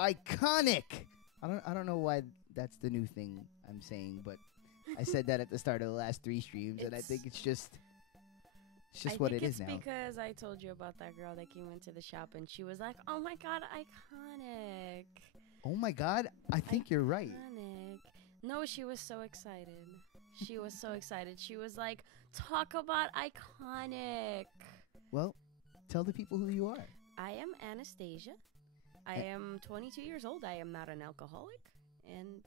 iconic. I don't know why that's the new thing I'm saying, but I said that at the start of the last 3 streams, and I think it's just what it is now. I think it's because I told you about that girl that came into the shop, and she was like, "Oh my god, iconic." Oh my god, I think you're right. Iconic. No, she was so excited. She was so excited. She was like, "Talk about iconic." Well, tell the people who you are. I am Anastasia. I am 22 years old. I am not an alcoholic. And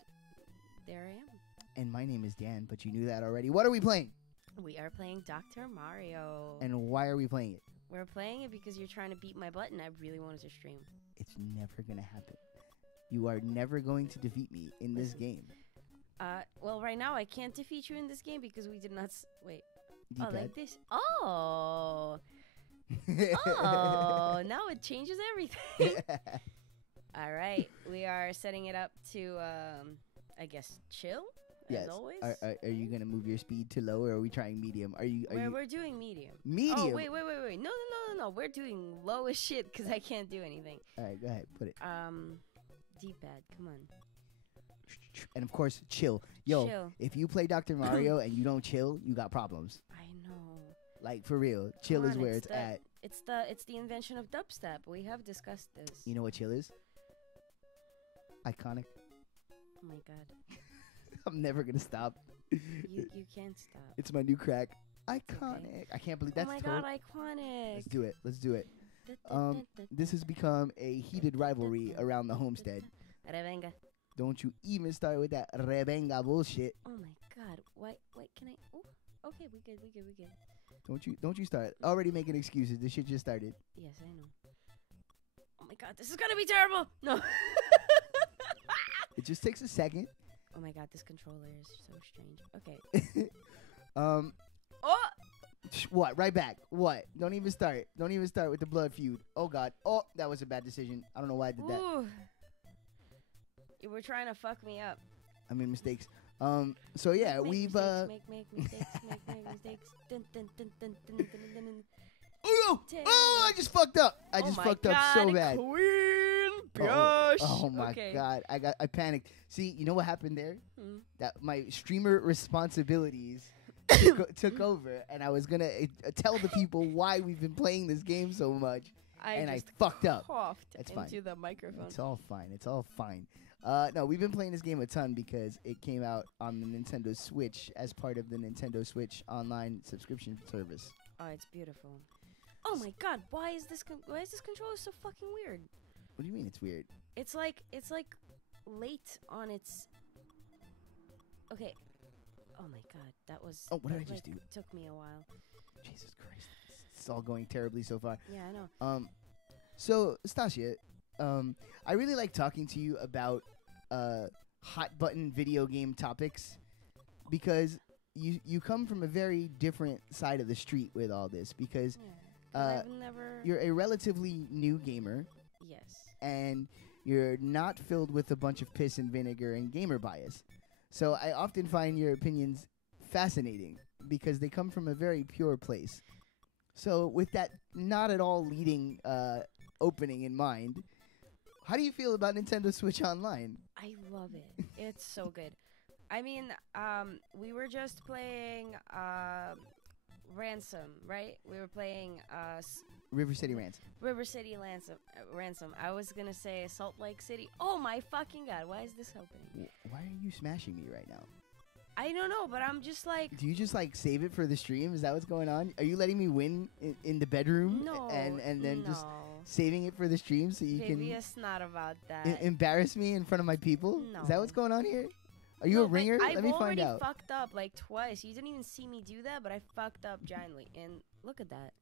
there I am. And my name is Dan, but you knew that already. What are we playing? We are playing Dr. Mario. And why are we playing it? We're playing it because you're trying to beat my butt, and I really wanted to stream. It's never going to happen. You are never going to defeat me in this game. Well, right now I can't defeat you in this game because we did not... wait. D-pad. Oh, like this? Oh! Oh, now it changes everything. All right. We are setting it up to, I guess, chill, yes. As always. Are you going to move your speed to low, or are we trying medium? We're doing medium. Medium? Oh, wait. No. We're doing low as shit because I can't do anything. All right, go ahead. Put it. D-pad, come on. And, of course, chill. Yo, chill. If you play Dr. Mario and you don't chill, you got problems. I know. Like, for real. Chill is where it's at. It's the invention of dubstep. We have discussed this. You know what chill is? Iconic. Oh, my God. I'm never going to stop. You can't stop. It's my new crack. Iconic. Okay. I can't believe that's Oh, my God, iconic. Let's do it. This has become a heated rivalry around the homestead. Revenga. Don't you even start with that revenga bullshit. Oh my god. Wait, can I? Oh, okay, we good. Don't you start already making excuses. This shit just started. Yes, I know. Oh my god, this is gonna be terrible. No. It just takes a second. Oh my god, this controller is so strange. Okay. Oh. What? Right back. What? Don't even start with the blood feud. Oh god. Oh, that was a bad decision. I don't know why I did that. You were trying to fuck me up. I made mistakes. So yeah, we've make mistakes. Dun, dun, dun, dun, dun, dun, dun, dun. Oh no! Oh, I just fucked up. I just fucked up so bad. Queen. Oh my god. I panicked. See, you know what happened there? That my streamer responsibilities took over, and I was gonna tell the people why we've been playing this game so much, and I fucked up. It's fine. Into the microphone. It's all fine. No, we've been playing this game a ton because it came out on the Nintendo Switch as part of the Nintendo Switch online subscription service. Oh, it's beautiful. Oh my god, why is this controller so fucking weird? What do you mean it's weird? It's like late on its. Okay. Oh my god, that was. Oh, what did I just do? Took me a while. Jesus Christ, it's all going terribly so far. Yeah, I know. So Dasia, I really like talking to you about hot button video game topics because you come from a very different side of the street with all this because you're a relatively new gamer. Yes. And you're not filled with a bunch of piss and vinegar and gamer bias. So I often find your opinions fascinating because they come from a very pure place. So with that not at all leading opening in mind, how do you feel about Nintendo Switch Online? I love it. It's so good. I mean, we were just playing Ransom, right? We were playing River City Ransom. River City Ransom. I was gonna say Salt Lake City. Oh my fucking god! Why is this happening? Why are you smashing me right now? I don't know, but I'm just like. Do you just like save it for the stream? Is that what's going on? Are you letting me win in the bedroom? No. And then just saving it for the stream so you can. Maybe it's not about that. Embarrass me in front of my people? No. Is that what's going on here? Are you a ringer? Let me find out. I've already fucked up like twice. You didn't even see me do that, but I fucked up giantly. And look at that.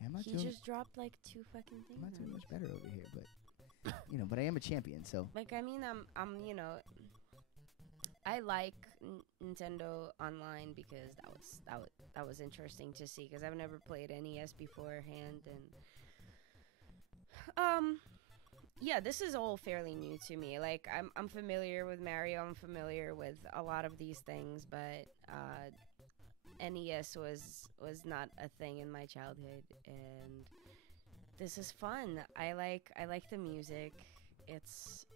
Yeah, he just dropped like 2 fucking things. I'm not doing much better over here, but but I am a champion, so. Like I mean, I'm I like Nintendo Online because that was interesting to see because I've never played NES beforehand and yeah, this is all fairly new to me. Like I'm familiar with Mario, I'm familiar with a lot of these things, but NES was not a thing in my childhood, and this is fun. I like the music. it's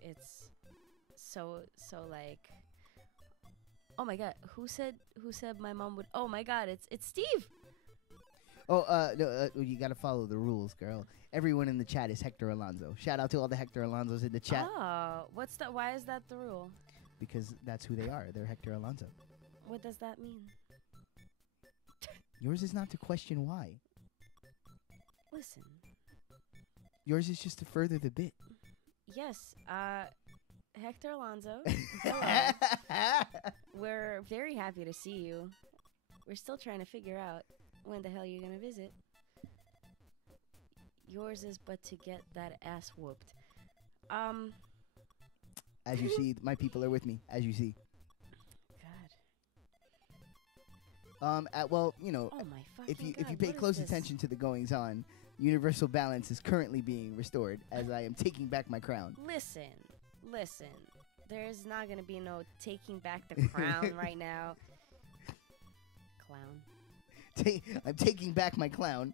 so like, oh my god, who said my mom would, oh my god, it's Steve. Oh, no, you gotta follow the rules, girl. Everyone in the chat is Hector Alonso. Shout out to all the Hector Alonsos in the chat. Oh, why is that the rule? Because that's who they are. They're Hector Alonso. What does that mean? Yours is not to question why. Listen. Yours is just to further the bit. Yes, Hector Alonso. Hello. We're very happy to see you. We're still trying to figure out when the hell you're gonna visit. Yours is but to get that ass whooped. As you see, my people are with me. As you see. God. Well, you know, Oh my if fucking you God, pay what is close this? attention to the goings on, universal balance is currently being restored as I am taking back my crown. Listen. There's not gonna be no taking back the crown right now. Clown. I'm taking back my clown.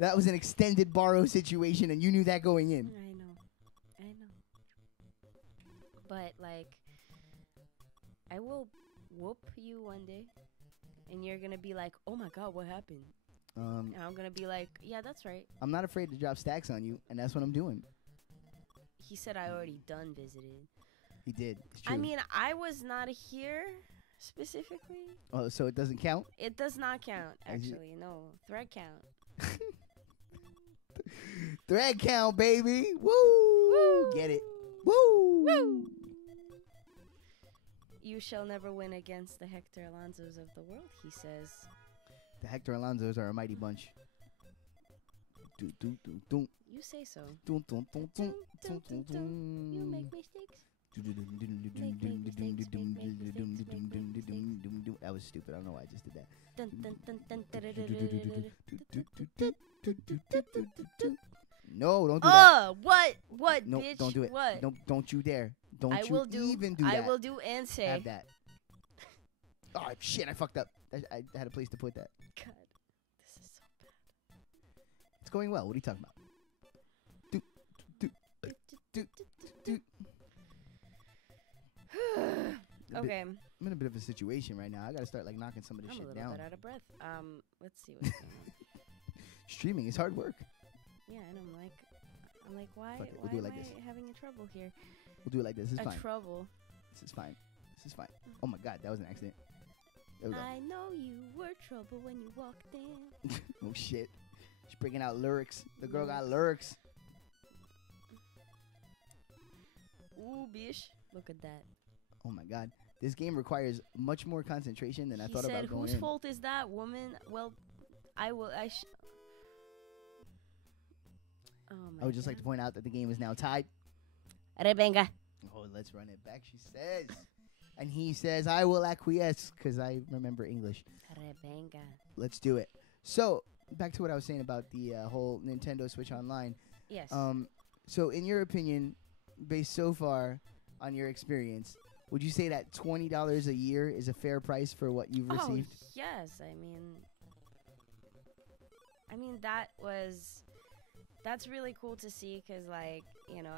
That was an extended borrow situation, and you knew that going in. I know. But like, I will whoop you one day, and you're gonna be like, "Oh my God, what happened?" And I'm gonna be like, "Yeah, that's right." I'm not afraid to drop stacks on you, and that's what I'm doing. He said I already done visited. He did. It's true. I mean, I was not here specifically. Oh, so it doesn't count? It does not count, As you- actually. No, thread count. Thread count, baby. Woo! Get it. Woo! Woo! You shall never win against the Hector Alonsos of the world, he says. The Hector Alonsos are a mighty bunch. Do, do, do, do. You say so. Dun, dun, dun, dun, dun, dun, You dun. make mistakes. That was stupid. I don't know why I just did that. Dun, dun, dun, dun, da-da-da-da-da-da-da. No, don't do that. What, Nope, bitch? don't do it. What? Don't you dare. Don't I you will do. even do I that. will do and say. Have that. Oh, shit, I fucked up. I had a place to put that. God, this is so bad. It's going well. What are you talking about? Okay, I'm in a bit of a situation right now. I gotta start like knocking some of this I'm a shit little down. bit out of breath. Let's see what's going on. Streaming is hard work. Yeah, and I'm like, why? Fuck it, we'll Why do it am like I this. having a trouble here? We'll do it like this. This is fine. Trouble. This is fine. This is fine. Oh my god, that was an accident. There we go. I know you were trouble when you walked in. Oh shit. She's bringing out lyrics. The girl got lyrics. Ooh, bish. Look at that. Oh my god. This game requires much more concentration than I thought about going whose in. fault is that, woman? Well, I Oh my I would just like to point out that the game is now tied. Rebenga. Oh, let's run it back, she says. And he says, I will acquiesce, because I remember English. Rebenga. Let's do it. So, back to what I was saying about the whole Nintendo Switch Online. Yes. So, in your opinion, based so far on your experience, would you say that $20 a year is a fair price for what you've received? Oh, yes. I mean, that's really cool to see because, like, you know,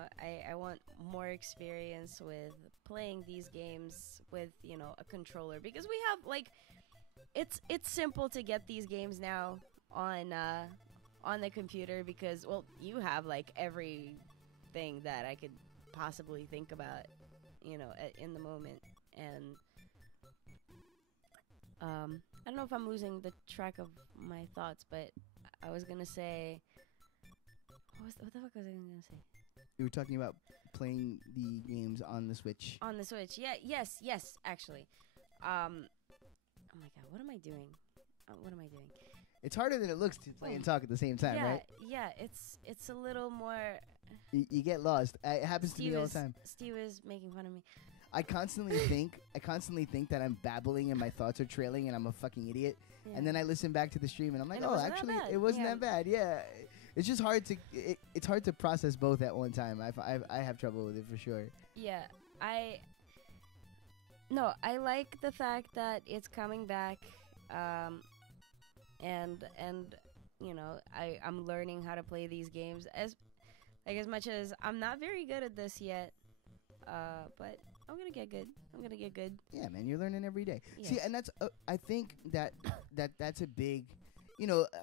I want more experience with playing these games with, you know, a controller because we have, like, it's simple to get these games now on the computer because, well, you have, like, everything that I could possibly think about, you know, in the moment. And I don't know if I'm losing the track of my thoughts, but I was gonna say, what the fuck was I gonna say? You were talking about playing the games on the Switch. On the Switch, yeah, yes, actually. Oh my god, what am I doing? It's harder than it looks to play and talk at the same time, right? Yeah, it's a little more. You get lost. It happens to me all the time. Steve is making fun of me. I constantly think that I'm babbling and my thoughts are trailing and I'm a fucking idiot. Yeah. And then I listen back to the stream and I'm like, And it oh, wasn't that actually, bad. it wasn't Yeah. that bad. Yeah, it's just hard to it's hard to process both at one time. I have trouble with it for sure. Yeah, I like the fact that it's coming back, and I'm learning how to play these games as much as I'm not very good at this yet. But I'm gonna get good. Yeah, man, you're learning every day. Yes. See, and that's I think that's a big,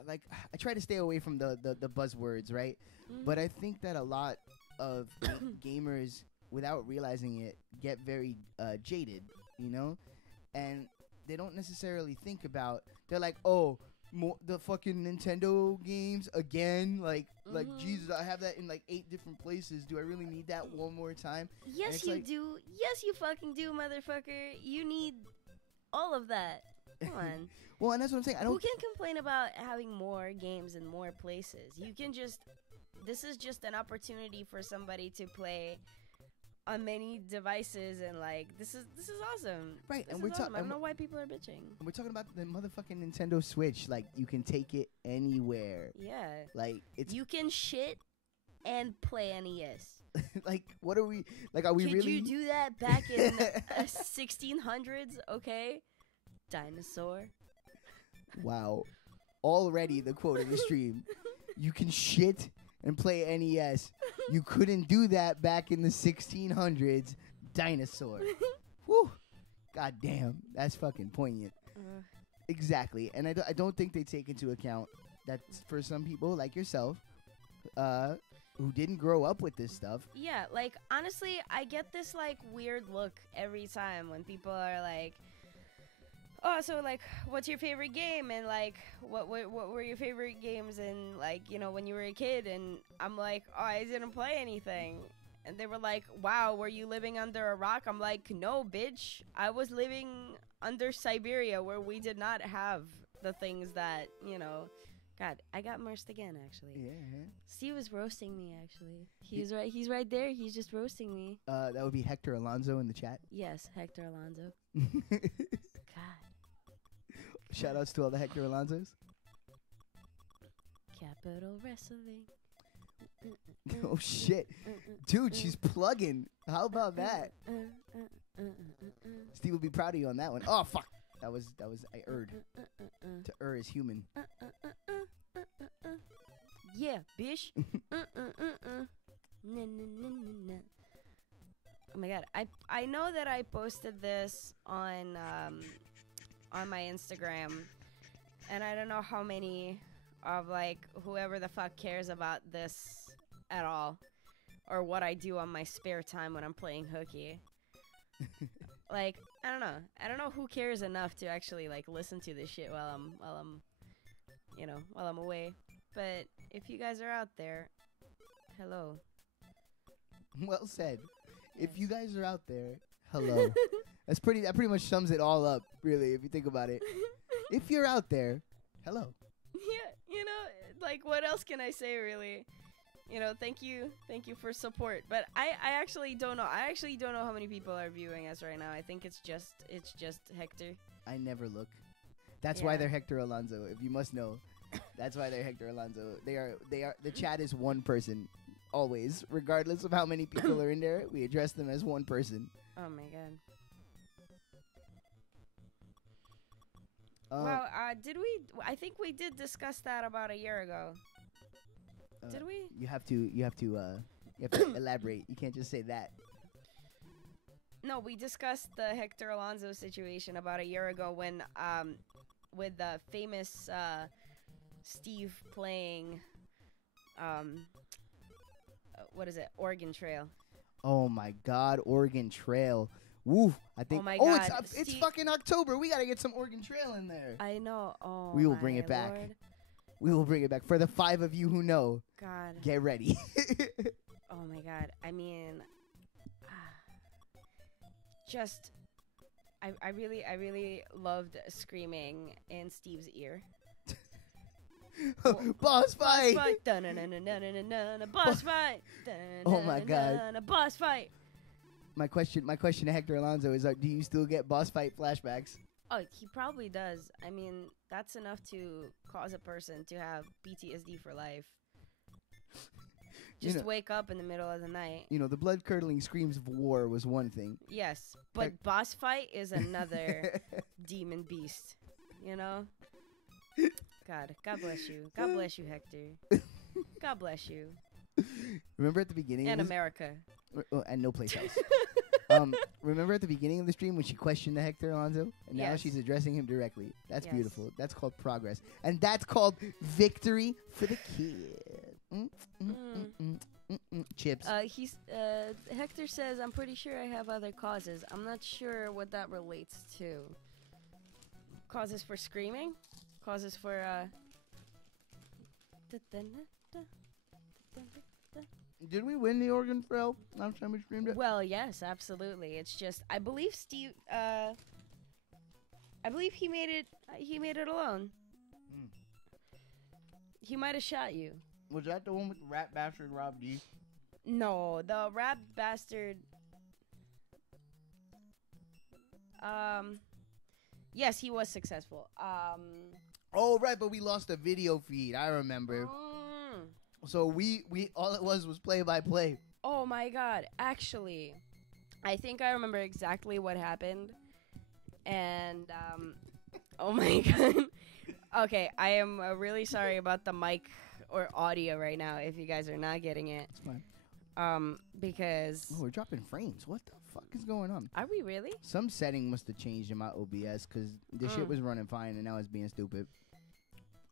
like I try to stay away from the buzzwords, right? Mhm. But I think that a lot of gamers, without realizing it, get very jaded, and they don't necessarily think about. They're like, oh, the fucking Nintendo games again, like Mhm. Jesus, I have that in like 8 different places. Do I really need that one more time? Yes, it's you like- do. Yes, you fucking do, motherfucker. You need all of that. Come on. Well, and that's what I'm saying. I Who don't. can complain about having more games in more places? You can just. This is just an opportunity for somebody to play on many devices, and like this is awesome. Right, This and is we're awesome. talking. I don't know why people are bitching. We're talking about the motherfucking Nintendo Switch. Like, you can take it anywhere. Yeah. Like, it's You can shit and play NES. like, what are we? Like, are we Could really? you do that back in 1600s? Okay, dinosaur. Wow. Already the quote of the stream. You can shit and play NES. You couldn't do that back in the 1600s. Dinosaur. Whew. God damn. That's fucking poignant. Exactly. And I don't think they take into account that for some people like yourself, who didn't grow up with this stuff. Yeah, like honestly, I get this like weird look every time when people are like, "Oh, so like, what's your favorite game?" And like, what were your favorite games? And like, when you were a kid, and I'm like, "Oh, I didn't play anything." And they were like, "Wow, were you living under a rock?" I'm like, "No, bitch. I was living under Siberia where we did not have the things that, God, I got immersed again, actually. Yeah. Steve was roasting me, actually. He's right. He's right there. He's just roasting me. That would be Hector Alonso in the chat. Yes, Hector Alonso. God. Shout outs to all the Hector Alonsos. Capital Wrestling. Oh shit. Dude, she's plugging. How about that? Steve will be proud of you on that one. Oh fuck. That was I erred. To is human. Yeah, bitch. Oh my god. I know that I posted this on my Instagram, and I don't know how many of like whoever the fuck cares about this at all, or what I do on my spare time when I'm playing hooky. Like, I don't know who cares enough to actually like listen to this shit while I'm away. But if you guys are out there, hello. Well said. Yes. If you guys are out there, hello. That pretty much sums it all up, really, if you think about it. If you're out there, hello. Yeah, like what else can I say, really? Thank you for support. But I actually don't know. I actually don't know how many people are viewing us right now. I think it's just Hector. I never look. That's Yeah. why they're Hector Alonso. If you must know, that's why they're Hector Alonso. They are. The chat is one person, always, regardless of how many people are in there. We address them as one person. Oh my god. Well, did we? I think we did discuss that about a year ago. Did we? You have to elaborate. You can't just say that. No, we discussed the Hector Alonso situation about a year ago when, with the famous Steve playing, what is it? Oregon Trail. Oh my God, Oregon Trail. Woof. I think. Oh my God. God, It's Steve- fucking October. We gotta get some Oregon Trail in there. I know. Oh, We will bring it my back. Lord. We will bring it back. For the 5 of you who know, God. get ready. Oh my god. I mean, just, I really loved screaming in Steve's ear. Boss fight. Dun-dun-dun-dun-dun-dun-dun, boss fight. Oh my God. Dun-dun-dun-dun, boss fight. My question to Hector Alonso is: do you still get boss fight flashbacks? Oh, he probably does. I mean, that's enough to cause a person to have PTSD for life. Just wake up in the middle of the night. The blood curdling screams of war was one thing. Yes, but boss fight is another demon beast. God bless you. God bless you, Hector. God bless you. Remember at the beginning And of this, America. and no place else. Remember at the beginning of the stream when she questioned the Hector Alonso, and now Yes. she's addressing him directly. That's Yes. beautiful. That's called progress, and that's called victory for the kid. Chips. Hector says, I'm pretty sure I have other causes. I'm not sure what that relates to. Causes for screaming? Causes for, Did we win the Oregon Trail last time we streamed it? Well, yes, absolutely. It's just, I believe Steve, I believe he made it alone. Mm. He might have shot you. Was that the one with the rat bastard Rob D? No, the rap bastard. Yes, he was successful. Oh right, but we lost the video feed. I remember. So we all it was play by play. Oh my god! Actually, I think I remember exactly what happened, and oh my god. Okay, I am really sorry about the mic or audio right now. If you guys are not getting it, It's fine. because Oh, we're dropping frames. What the fuck is going on? are we really? Some setting must have changed in my OBS because this shit was running fine and now it's being stupid.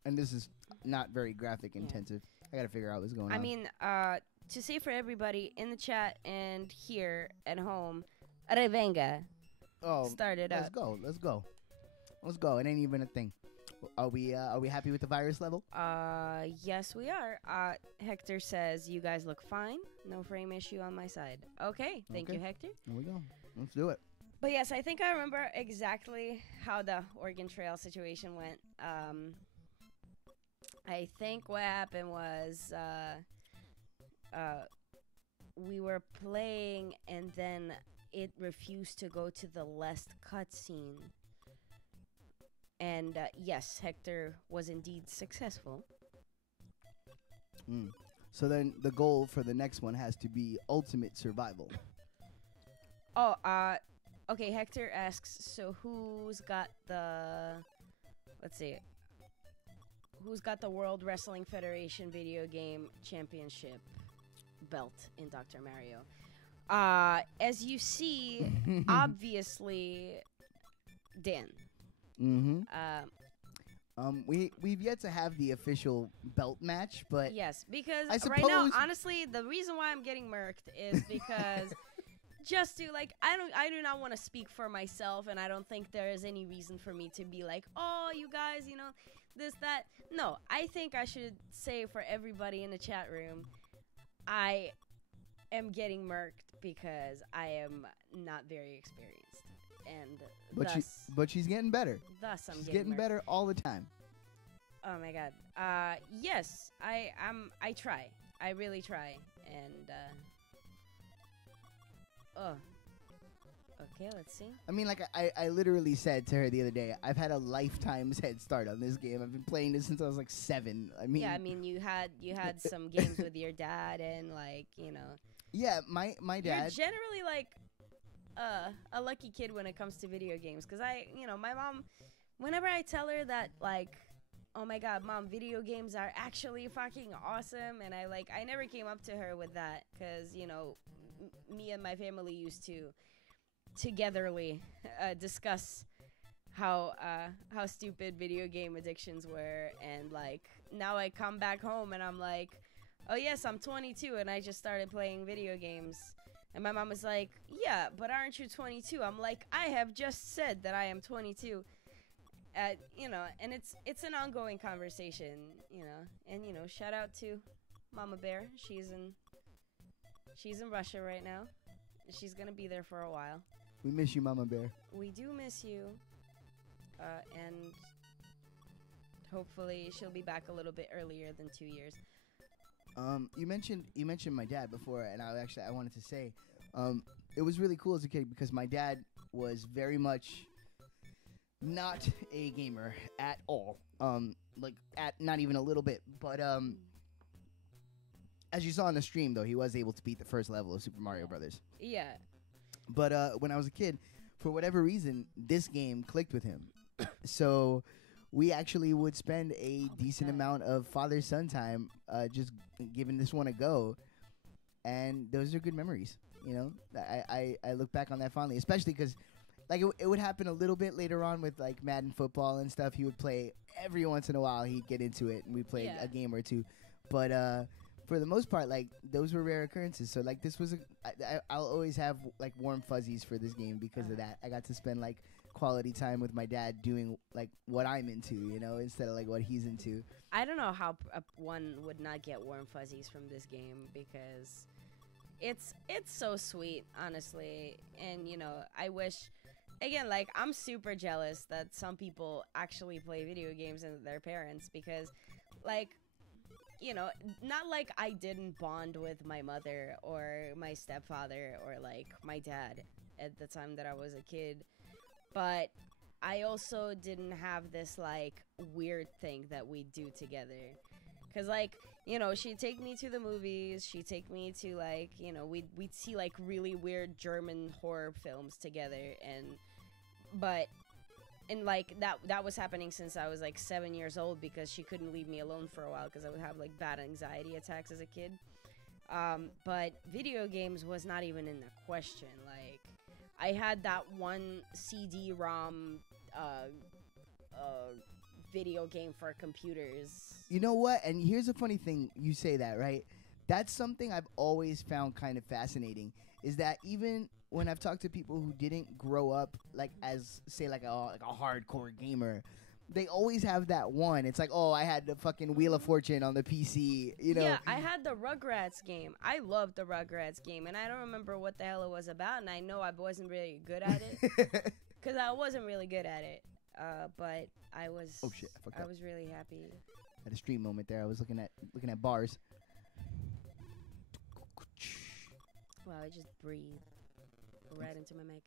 And this is not very graphic intensive. I gotta figure out what's going on. I mean, to say for everybody in the chat and here at home, Revenga, oh, start it let's up. go. Let's go. Let's go. It ain't even a thing. Are we happy with the virus level? Yes, we are. Hector says you guys look fine. No frame issue on my side. Okay, thank you, Hector. Here we go. Let's do it. But yes, I think I remember exactly how the Oregon Trail situation went. I think what happened was we were playing and then it refused to go to the last cutscene. And yes, Hector was indeed successful. So then the goal for the next one has to be ultimate survival. Oh, okay, Hector asks, so who's got the, let's see, who's got the World Wrestling Federation video game championship belt in Dr. Mario? As you see, obviously, Dan. Mm-hmm. We've yet to have the official belt match, but Yes, because I right now, suppose- honestly, the reason why I'm getting murked is because just to like, I do not want to speak for myself, and I don't think there is any reason for me to be like, oh, you guys, you know, this, that. No, I think I should say for everybody in the chat room, I am getting murked because I am not very experienced, and but she's getting better. thus I'm She's getting getting murked. better all the time. Oh my god. Yes, I try. I really try. And okay, let's see. I mean, like I literally said to her the other day, I've had a lifetime's head start on this game. I've been playing this since I was like 7. I mean, Yeah, I mean you had some games with your dad and like, you know. yeah, my You're dad. generally like a lucky kid when it comes to video games, cuz my mom, whenever I tell her that like, oh my god, mom, video games are actually fucking awesome, and I never came up to her with that cuz me and my family used to togetherly discuss how stupid video game addictions were, and like now I come back home and I'm like, oh yes, I'm 22 and I just started playing video games. And my mom was like, yeah, but aren't you 22? I'm like, I have just said that I am 22. And it's an ongoing conversation, and shout out to Mama Bear. She's in Russia right now. She's gonna be there for a while. We miss you, Mama Bear. We do miss you, and hopefully she'll be back a little bit earlier than 2 years. You mentioned my dad before, and I wanted to say, it was really cool as a kid because my dad was very much not a gamer at all. Not even a little bit. But as you saw on the stream, though, he was able to beat the first level of Super Mario Brothers. Yeah. But when I was a kid, for whatever reason, this game clicked with him. So we actually would spend a Oh my decent God. amount of father-son time just giving this one a go, and those are good memories. You know, I look back on that fondly, especially because like it would happen a little bit later on with like Madden football and stuff. He would play every once in a while. He'd get into it, and we'd play Yeah. a game or two. But for the most part, like those were rare occurrences. So like this was I'll always have like warm fuzzies for this game because of that. I got to spend like quality time with my dad doing like what I'm into, you know, instead of like what he's into. I don't know how one would not get warm fuzzies from this game because it's so sweet, honestly. And you know, I wish again, like I'm super jealous that some people actually play video games and their parents because like you know, not like I didn't bond with my mother or my stepfather or like my dad at the time that I was a kid, but I also didn't have this like weird thing that we do together. Cause like you know she'd take me to the movies, she'd take me to like you know we'd see like really weird German horror films together, but and like that was happening since I was like 7 years old because she couldn't leave me alone for a while because I would have like bad anxiety attacks as a kid. But video games was not even in the question. Like I had that one CD-ROM video game for computers. You know what? And here's a funny thing. You say that, right? That's something I've always found kind of fascinating. Is that even when I've talked to people who didn't grow up like as say like a hardcore gamer, they always have that one. It's like, oh, I had the fucking Wheel of Fortune on the PC. You know? Yeah, I had the Rugrats game. I loved the Rugrats game, and I don't remember what the hell it was about, and I know I wasn't really good at it because I wasn't really good at it. But I was. Oh shit! I fucked I up. was really happy. At a stream moment there, I was looking at bars. Wow, I just breathed right into my mic.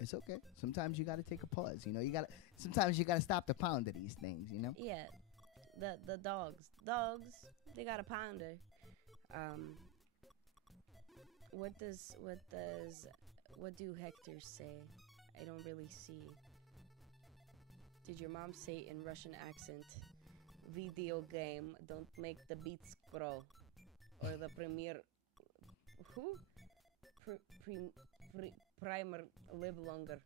It's okay. Sometimes you got to take a pause. You know, sometimes you got to stop the pound of these things. You know. Yeah, the dogs, they got a pounder. What do Hectors say? I don't really see. Did your mom say in Russian accent, video game don't make the beats grow, or the premier who primer live longer?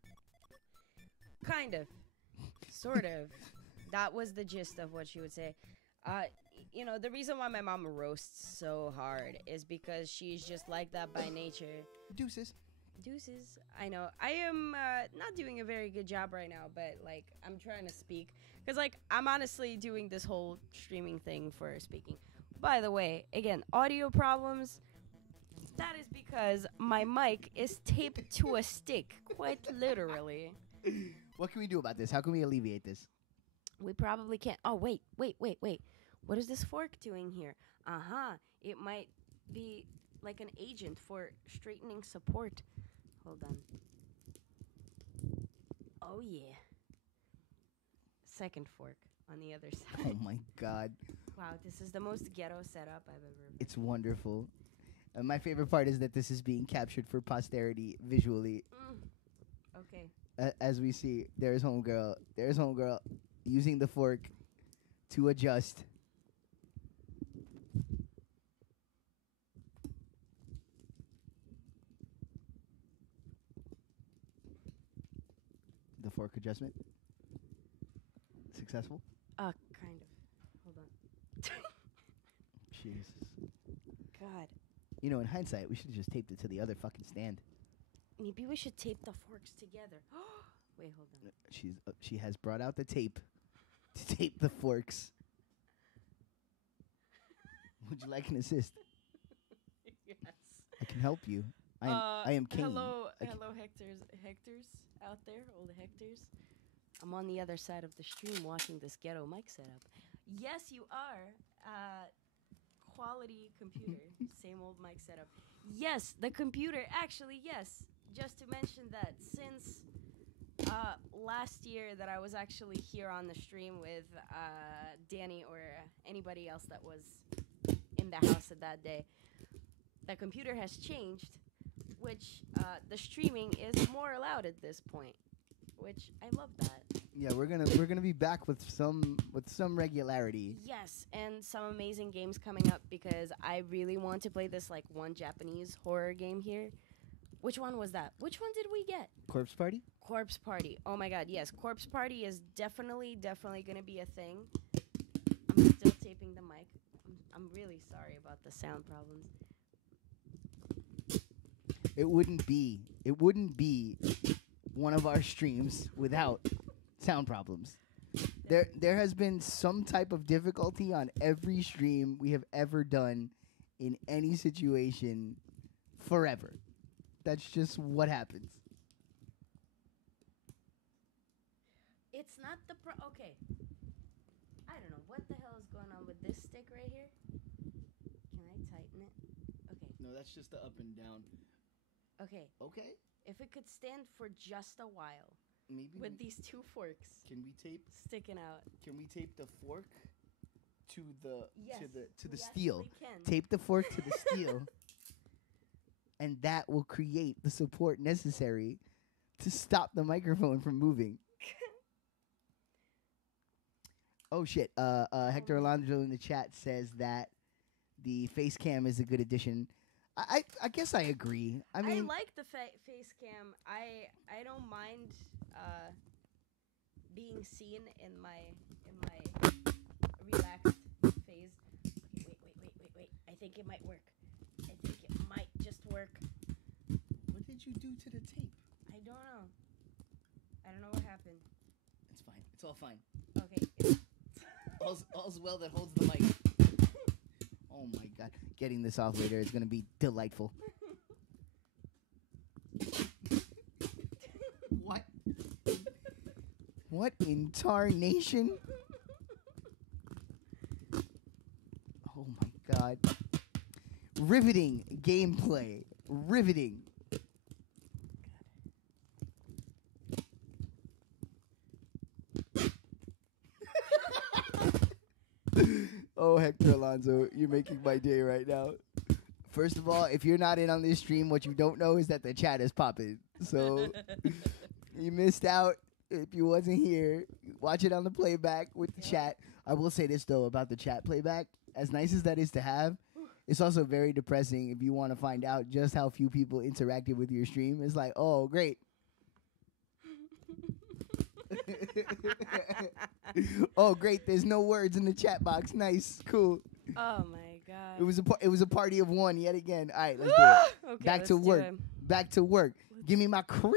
Kind of, sort of. That was the gist of what she would say. You know, the reason why my mom roasts so hard is because she's just like that by nature. Deuces. I know. I am not doing a very good job right now, but like I'm trying to speak because like I'm honestly doing this whole streaming thing for speaking. By the way, again, audio problems. That is because my mic is taped to a stick, quite literally. What can we do about this? How can we alleviate this? We probably can't. Oh, wait. What is this fork doing here? It might be like an agent for straightening support. Hold on. Oh, yeah. Second fork on the other Oh side. my god. Wow, this is the most ghetto setup I've ever. It's wonderful. And my favorite part is that this is being captured for posterity visually. Okay. As we see, there's homegirl using the fork to adjust. The fork adjustment. Successful? Kind of. Hold on. Jesus. God. You know, in hindsight, we should have just taped it to the other fucking stand. Maybe we should tape the forks together. Wait, hold on. She has brought out the tape to tape the forks. Would you like an assist? Yes. I can help you. I am king. Hello, Hectors out there, all the Hectors. I'm on the other side of the stream watching this ghetto mic setup. Yes, you are. Quality computer, same old mic setup. Yes, the computer. Actually, yes. Just to mention that since last year that I was actually here on the stream with Danny or anybody else that was in the house at that day, the computer has changed, which the streaming is more allowed at this point, which I love that. Yeah, we're gonna be back with some regularity. Yes, and some amazing games coming up because I really want to play this like one Japanese horror game here. Which one was that? Which one did we get? Corpse Party? Corpse Party. Oh my god, yes. Corpse Party is definitely going to be a thing. I'm still taping the mic. I'm really sorry about the sound problems. It wouldn't be one of our streams without sound problems. There has been some type of difficulty on every stream we have ever done in any situation forever. That's just what happens. It's not the okay. I don't know what the hell is going on with this stick right here. Can I tighten it? Okay. No, that's just the up and down. Okay. Okay. If it could stand for just a while. Maybe with these two forks. Can we tape sticking out? Can we tape the fork to the yes, to the steel? Can. Tape the fork to the steel. And that will create the support necessary to stop the microphone from moving. Oh shit! Hector Alonso in the chat says that the face cam is a good addition. I guess I agree. I mean, I like the face cam. I don't mind being seen in my relaxed phase. Okay, wait. I think it might work. I think it might just work. What did you do to the tape? I don't know. I don't know what happened. It's fine. It's all fine. Okay. All's well that holds the mic. Oh my god. Getting this off later is going to be delightful. What? What in tarnation? Oh my god. Riveting gameplay. Riveting. Oh, Hector Alonso, you're making my day right now. First of all, if you're not in on this stream, what you don't know is that the chat is popping. So you missed out if you wasn't here. Watch it on the playback with the chat. I will say this, though, about the chat playback. As nice as that is to have, it's also very depressing if you want to find out just how few people interacted with your stream. It's like, oh, great. Oh, great! There's no words in the chat box. Nice, cool. Oh my god! It was a party of one yet again. All right, let's do it. Okay, back to work. Back to work. Give me my crown.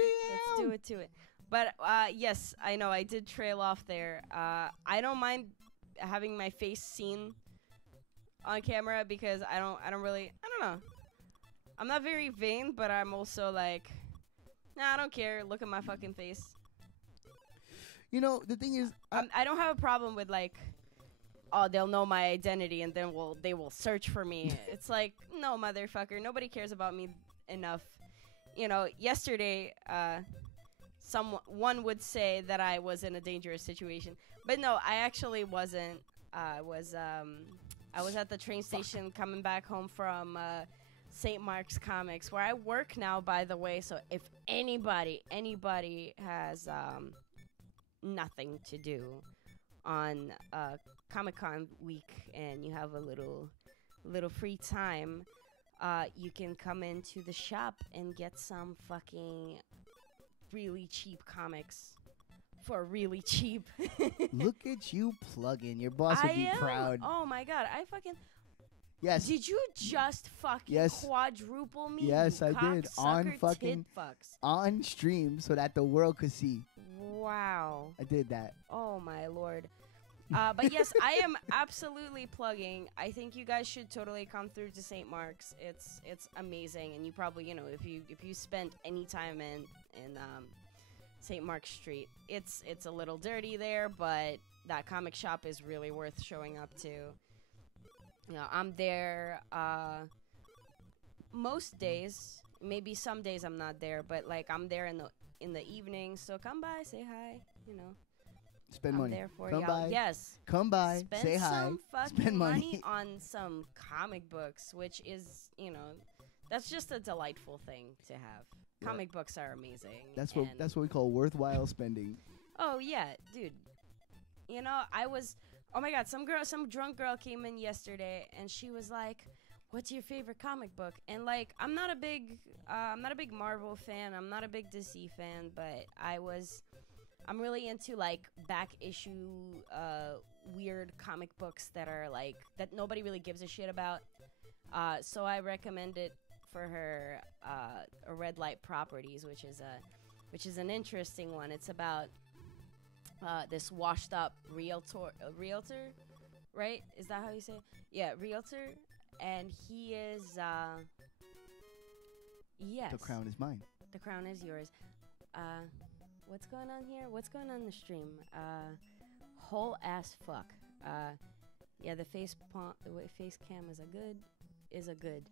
Let's do it. But yes, I know I did trail off there. I don't mind having my face seen on camera because I don't know. I'm not very vain, but I'm also like, nah, I don't care. Look at my fucking face. You know, the thing is, I don't have a problem with like, oh, they'll know my identity and then they will search for me. It's like, no, motherfucker, nobody cares about me enough. You know, yesterday, one would say that I was in a dangerous situation, but no, I actually wasn't. I was at the train station coming back home from St. Mark's Comics, where I work now, by the way. So if anybody has nothing to do on Comic-Con week and you have a little free time, you can come into the shop and get some fucking really cheap comics for really cheap. Look at you plugging. Your boss would be proud. Oh my god, I fucking... Yes. Did you just fucking quadruple me? Yes, I did. On fucking fucks. On stream so that the world could see. Wow. I did that. Oh my lord. But yes, I am absolutely plugging. I think you guys should totally come through to St. Mark's. It's amazing, and you probably, you know, if you spent any time in St. Mark's Street, it's a little dirty there, but that comic shop is really worth showing up to. You know, I'm there most days. Maybe some days I'm not there, but like I'm there in the evening. So come by, say hi. You know, spend I'm money. there for come y'all. by. Yes, come by. spend say hi. Some fucking spend money on some comic books, which is, you know, that's just a delightful thing to have. Comic books are amazing. That's what we call worthwhile spending. Oh yeah, dude. You know, I was. Oh my god, some drunk girl came in yesterday, and she was like, "What's your favorite comic book?" And like, I'm not a big Marvel fan. I'm not a big DC fan, but I'm really into like back issue, weird comic books that are like that nobody really gives a shit about. So I recommended for her a Red Light Properties, which is an interesting one. It's about this washed up realtor, right? Is that how you say it? Yeah, realtor, and he is yes. The crown is mine. The crown is yours. What's going on here? What's going on in the stream? Whole ass fuck. Yeah, the face cam is a good.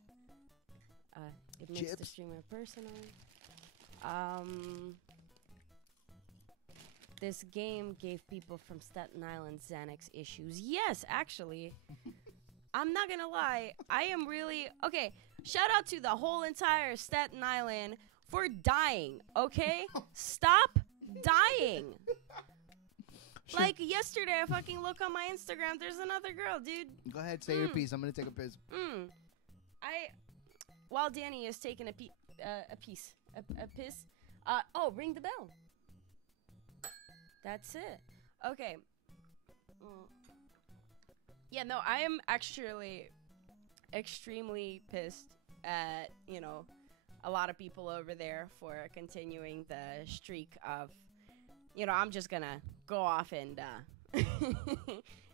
It makes the streamer personal. This game gave people from Staten Island Xanax issues. Yes, actually. I'm not gonna lie. I am really okay. Shout out to the whole entire Staten Island for dying. Okay, stop dying. Like yesterday, I fucking look on my Instagram. There's another girl, dude. Go ahead, say your piece. I'm gonna take a piss. While Danny is taking a piss. Ring the bell. That's it. Okay. Yeah, no, I am actually extremely pissed at, a lot of people over there for continuing the streak of, I'm just gonna go off and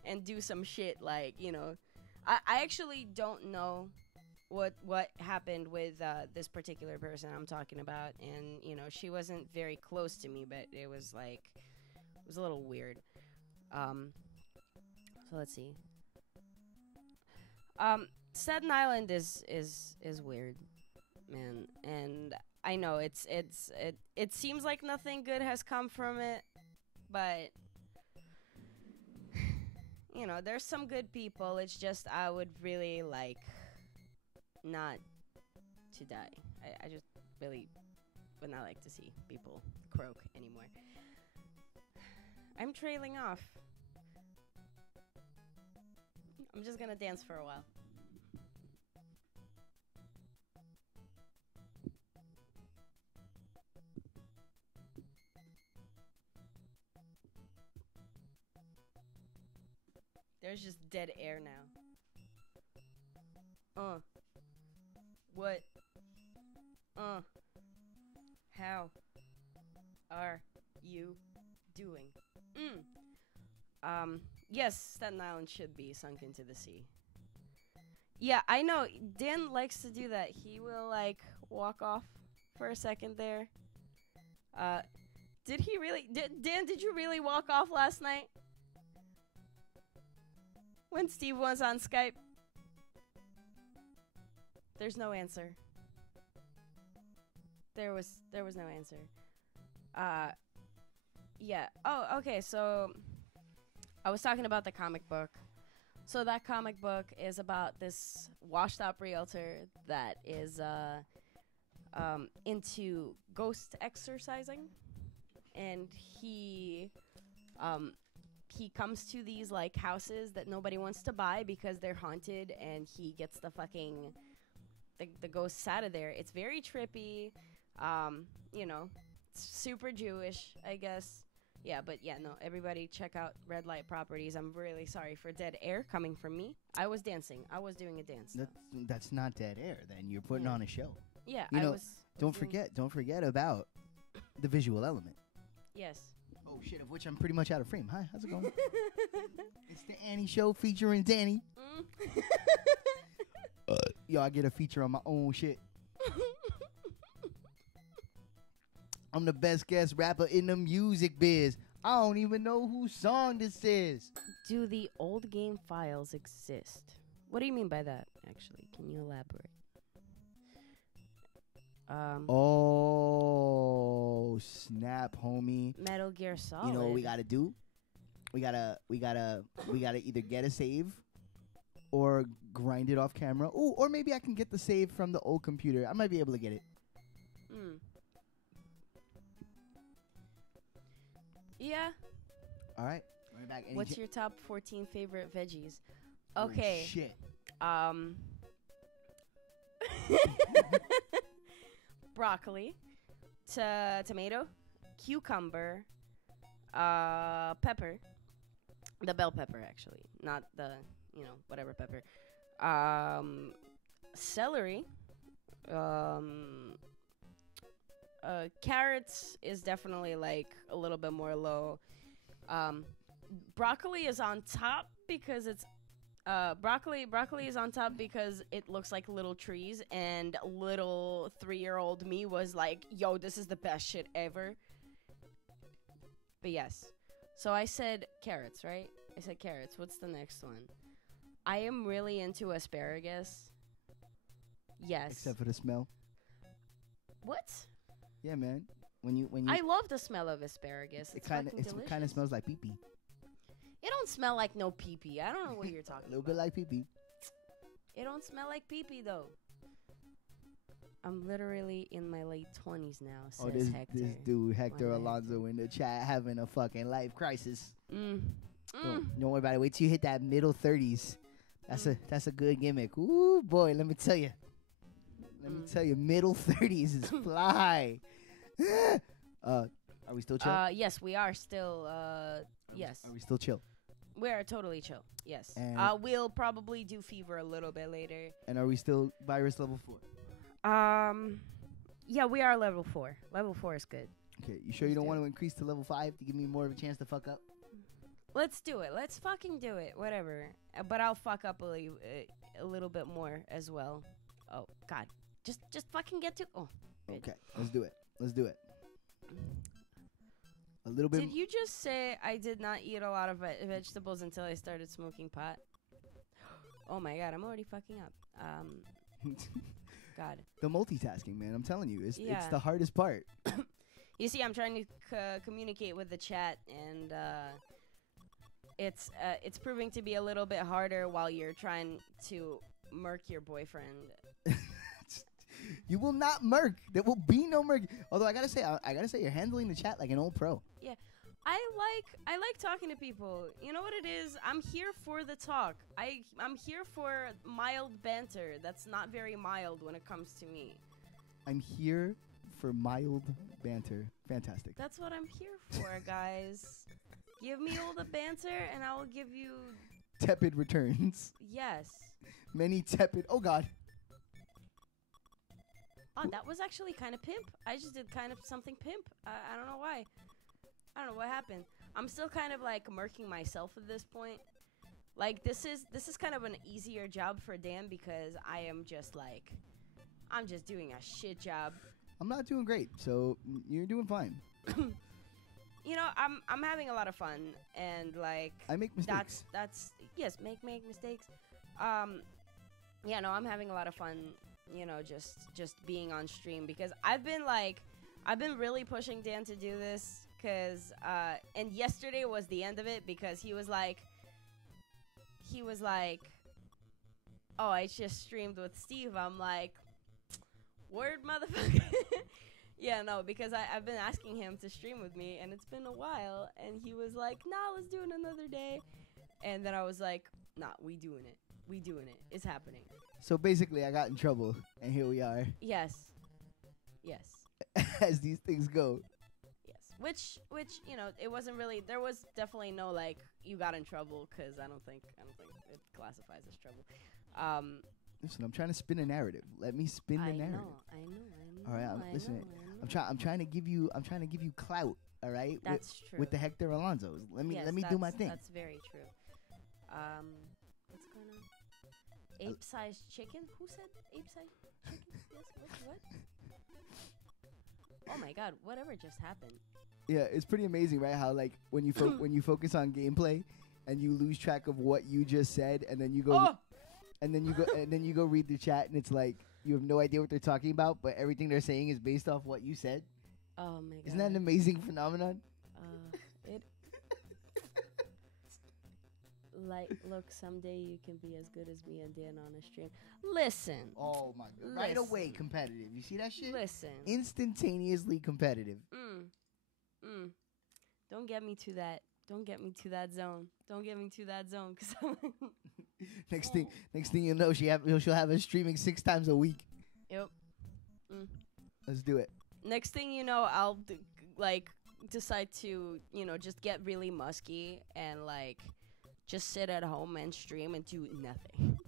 and do some shit like, I actually don't know what happened with this particular person I'm talking about, and she wasn't very close to me, but it was a little weird. So let's see. Staten Island is weird, man, and I know it seems like nothing good has come from it, but there's some good people. It's just I would really like not to die. I just really would not like to see people croak anymore. I'm trailing off. I'm just gonna dance for a while. There's just dead air now. What? How are you doing? Yes, Staten Island should be sunk into the sea. Yeah, I know. Dan likes to do that. He will, walk off for a second there. Did he really? Dan, did you really walk off last night? When Steve was on Skype? There's no answer. There was no answer. Yeah. Oh, okay, so I was talking about the comic book. So that comic book is about this washed up realtor that is into ghost exorcising, and he comes to these houses that nobody wants to buy because they're haunted, and he gets the fucking the ghosts out of there. It's very trippy. Super Jewish, I guess. Yeah, but yeah, no, everybody check out Red Light Properties. I'm really sorry for dead air coming from me. I was dancing. I was doing a dance. That's not dead air then. You're putting on a show. Yeah, don't forget about the visual element. Yes. Oh shit, of which I'm pretty much out of frame. Hi, how's it going? It's the Annie Show featuring Danny. Yo, I get a feature on my own shit. I'm the best guest rapper in the music biz. I don't even know whose song this is. Do the old game files exist? What do you mean by that, actually? Can you elaborate? Oh, snap, homie. Metal Gear Solid. You know what we gotta do? We gotta either get a save or grind it off camera. Ooh, or maybe I can get the save from the old computer. I might be able to get it. Yeah. All right. Right back. What's your top 14 favorite veggies? Oh, Okay. shit. Broccoli, tomato, cucumber, pepper, the bell pepper actually, not the whatever pepper, celery, carrots is definitely like a little bit more low. Broccoli is on top because it's broccoli is on top because it looks like little trees, and little 3-year-old me was like, yo, this is the best shit ever. But yes. So I said carrots, right? I said carrots. What's the next one? I am really into asparagus. Yes. Except for the smell. What? Yeah, man. When you I love the smell of asparagus. It kind of smells like pee pee. It don't smell like no pee-pee. I don't know what you're talking A little about. bit like pee pee. It don't smell like pee-pee, though. I'm literally in my late 20s now, says Hector. This dude, Hector My Alonso, in the chat having a fucking life crisis. Mm. Don't worry about it. Wait till you hit that middle 30s. That's a good gimmick. Ooh, boy, let me tell you. Middle 30s is fly. Are we still chill? Yes, we are still, yes. Are we still chill? We are totally chill, yes. And we'll probably do fever a little bit later. And are we still virus level 4? Yeah, we are level 4. Level 4 is good. Okay, you sure you don't want to increase to level 5 to give me more of a chance to fuck up? Let's do it. Let's fucking do it. Whatever. But I'll fuck up a little bit more as well. Oh, God. Just fucking get to... Oh. Okay, let's do it. A little bit... Did you just say I did not eat a lot of vegetables until I started smoking pot? Oh, my God. I'm already fucking up. God. The multitasking, man. I'm telling you. It's Yeah. the hardest part. You see, I'm trying to communicate with the chat, and it's proving to be a little bit harder while you're trying to murk your boyfriend. You will not murk. There will be no murk. Although I gotta say, you're handling the chat like an old pro. Yeah, I like talking to people. You know what it is? I'm here for the talk. I'm here for mild banter. That's not very mild when it comes to me. I'm here for mild banter. Fantastic. That's what I'm here for, guys. Give me all the banter, and I will give you tepid returns. Yes. Many tepid. Oh God. Oh, that was actually kind of pimp. I just did kind of something pimp. I don't know why. I don't know what happened. I'm still kind of like murking myself at this point. Like this is kind of an easier job for Dan because I'm just doing a shit job. I'm not doing great, so you're doing fine. You know, I'm having a lot of fun, and like I make mistakes. That's yes, make mistakes. Yeah, no, I'm having a lot of fun. You know, just being on stream because I've been really pushing Dan to do this because and yesterday was the end of it because he was like, oh, I just streamed with Steve. I'm like, word, motherfucker. Yeah, no, because I've been asking him to stream with me, and it's been a while, and he was like, nah, let's do it another day. And then I was like, nah, we doing it. It's happening. So basically, I got in trouble, and here we are. Yes. As these things go. Yes. Which you know, it wasn't really. There was definitely no like you got in trouble because I don't think it classifies as trouble. Listen, I'm trying to spin a narrative. Let me spin the narrative. I know. All right, listen. I'm trying to give you clout. All right. That's true. With the Hector Alonsos. Let me do my thing. That's very true. What's going on? Ape-sized chicken? Who said ape-sized chicken? Yes, what? Oh my God! Whatever just happened? Yeah, it's pretty amazing, right? How like when you when you focus on gameplay and you lose track of what you just said, and then you go, and then you go read the chat, and it's like you have no idea what they're talking about, but everything they're saying is based off what you said. Oh my God! Isn't that an amazing phenomenon? It. Like, look, someday you can be as good as me and Dan on a stream. Listen. Oh my God! Right away, competitive. You see that shit? Listen. Instantaneously competitive. Don't get me to that. Don't get me to that zone. Don't get me to that zone. Cause I'm Next thing you know, she'll have us streaming 6 times a week. Yep. Let's do it. Next thing you know, I'll decide to just get really musky and just sit at home and stream and do nothing.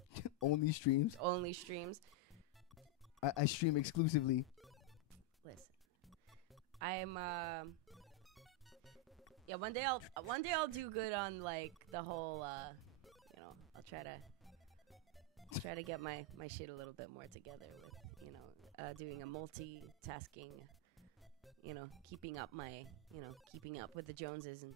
Only streams. Only streams. I stream exclusively. Listen, I'm yeah. One day I'll do good on the whole I'll try to get my shit a little bit more together with doing a multitasking, keeping up with the Joneses and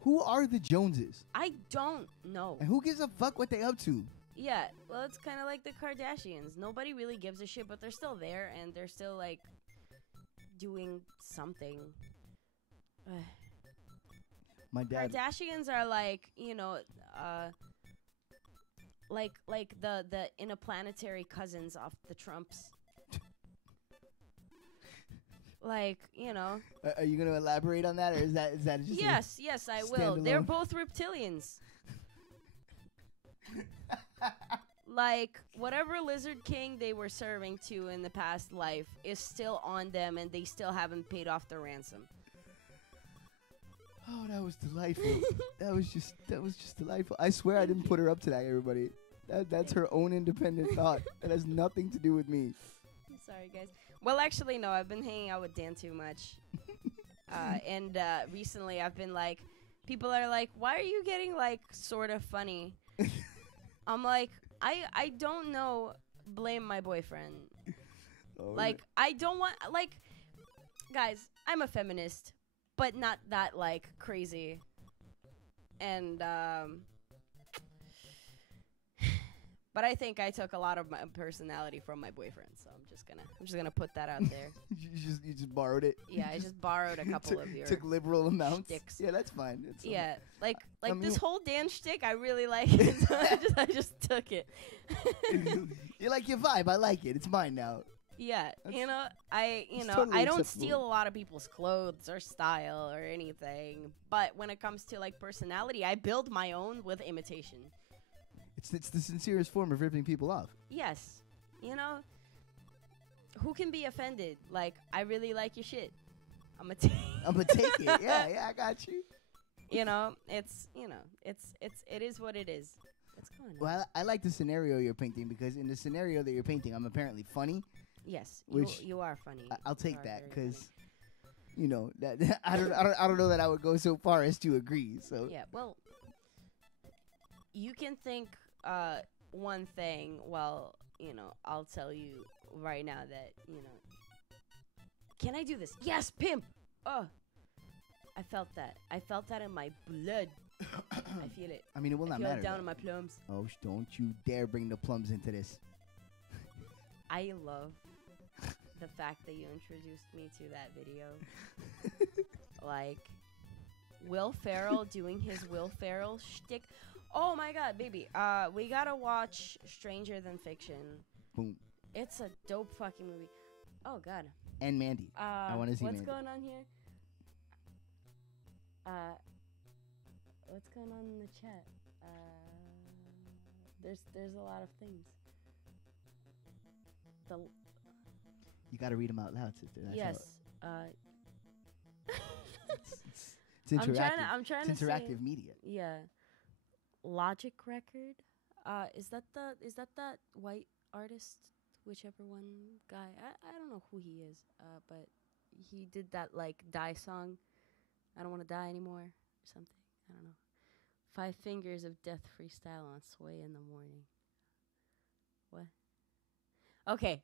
Who are the Joneses? I don't know. And who gives a fuck what they up to? Yeah, well, it's kind of like the Kardashians. Nobody really gives a shit, but they're still there, and they're still, doing something. My dad... Kardashians are, the interplanetary cousins of the Trumps. Are you going to elaborate on that, or is that just... Yes, I will. They're both reptilians. Whatever Lizard King they were serving to in the past life is still on them, and they still haven't paid off the ransom. Oh, that was delightful. that was just delightful. I swear I didn't put her up to that, everybody. That's her own independent thought. That has nothing to do with me. I'm sorry, guys. Well, actually, no. I've been hanging out with Dan too much. And recently I've been people are why are you getting sort of funny? I'm I don't know. Blame my boyfriend. Oh, I don't want guys. I'm a feminist, but not that crazy. And but I think I took a lot of my personality from my boyfriend, so I'm just gonna put that out there. you just borrowed it. Yeah, I just borrowed a couple of your took liberal amounts. Shticks. Yeah, that's fine. Yeah, this whole dance shtick, I really like it. So I just took it. You like your vibe? I like it. It's mine now. Yeah, I totally I don't acceptable. steal a lot of people's clothes or style or anything, but when it comes to personality, I build my own with imitation. It's the sincerest form of ripping people off. Yes, who can be offended? I really like your shit. I'm gonna take it. Yeah, I got you. It is what it is. What's going on? Well, I like the scenario you're painting, because in the scenario that you're painting, I'm apparently funny. Yes, which you are funny. I'll take that, because that I don't know that I would go so far as to agree. So yeah, well, you can think one thing. Well, I'll tell you right now that Can I do this? Yes, pimp. Oh, I felt that. I felt that in my blood. I feel it. I mean, it will not feel matter. It down in my plums. Oh, don't you dare bring the plums into this. I love the fact that you introduced me to that video. Will Ferrell doing his Will Ferrell shtick. Oh my god, baby. We gotta watch Stranger Than Fiction. Boom. It's a dope fucking movie. Oh god. And Mandy. I want to see what's Mandy. going on here? What's going on in the chat? There's a lot of things. You gotta read them out loud, sister. That's yes. it's interactive. I'm trying it's to interactive say, media. Yeah. Logic Record. Is that that white artist? Whichever one guy. I don't know who he is. But he did that die song. I don't want to die anymore or something. I don't know. 5 Fingers of Death freestyle on Sway in the morning. What? Okay.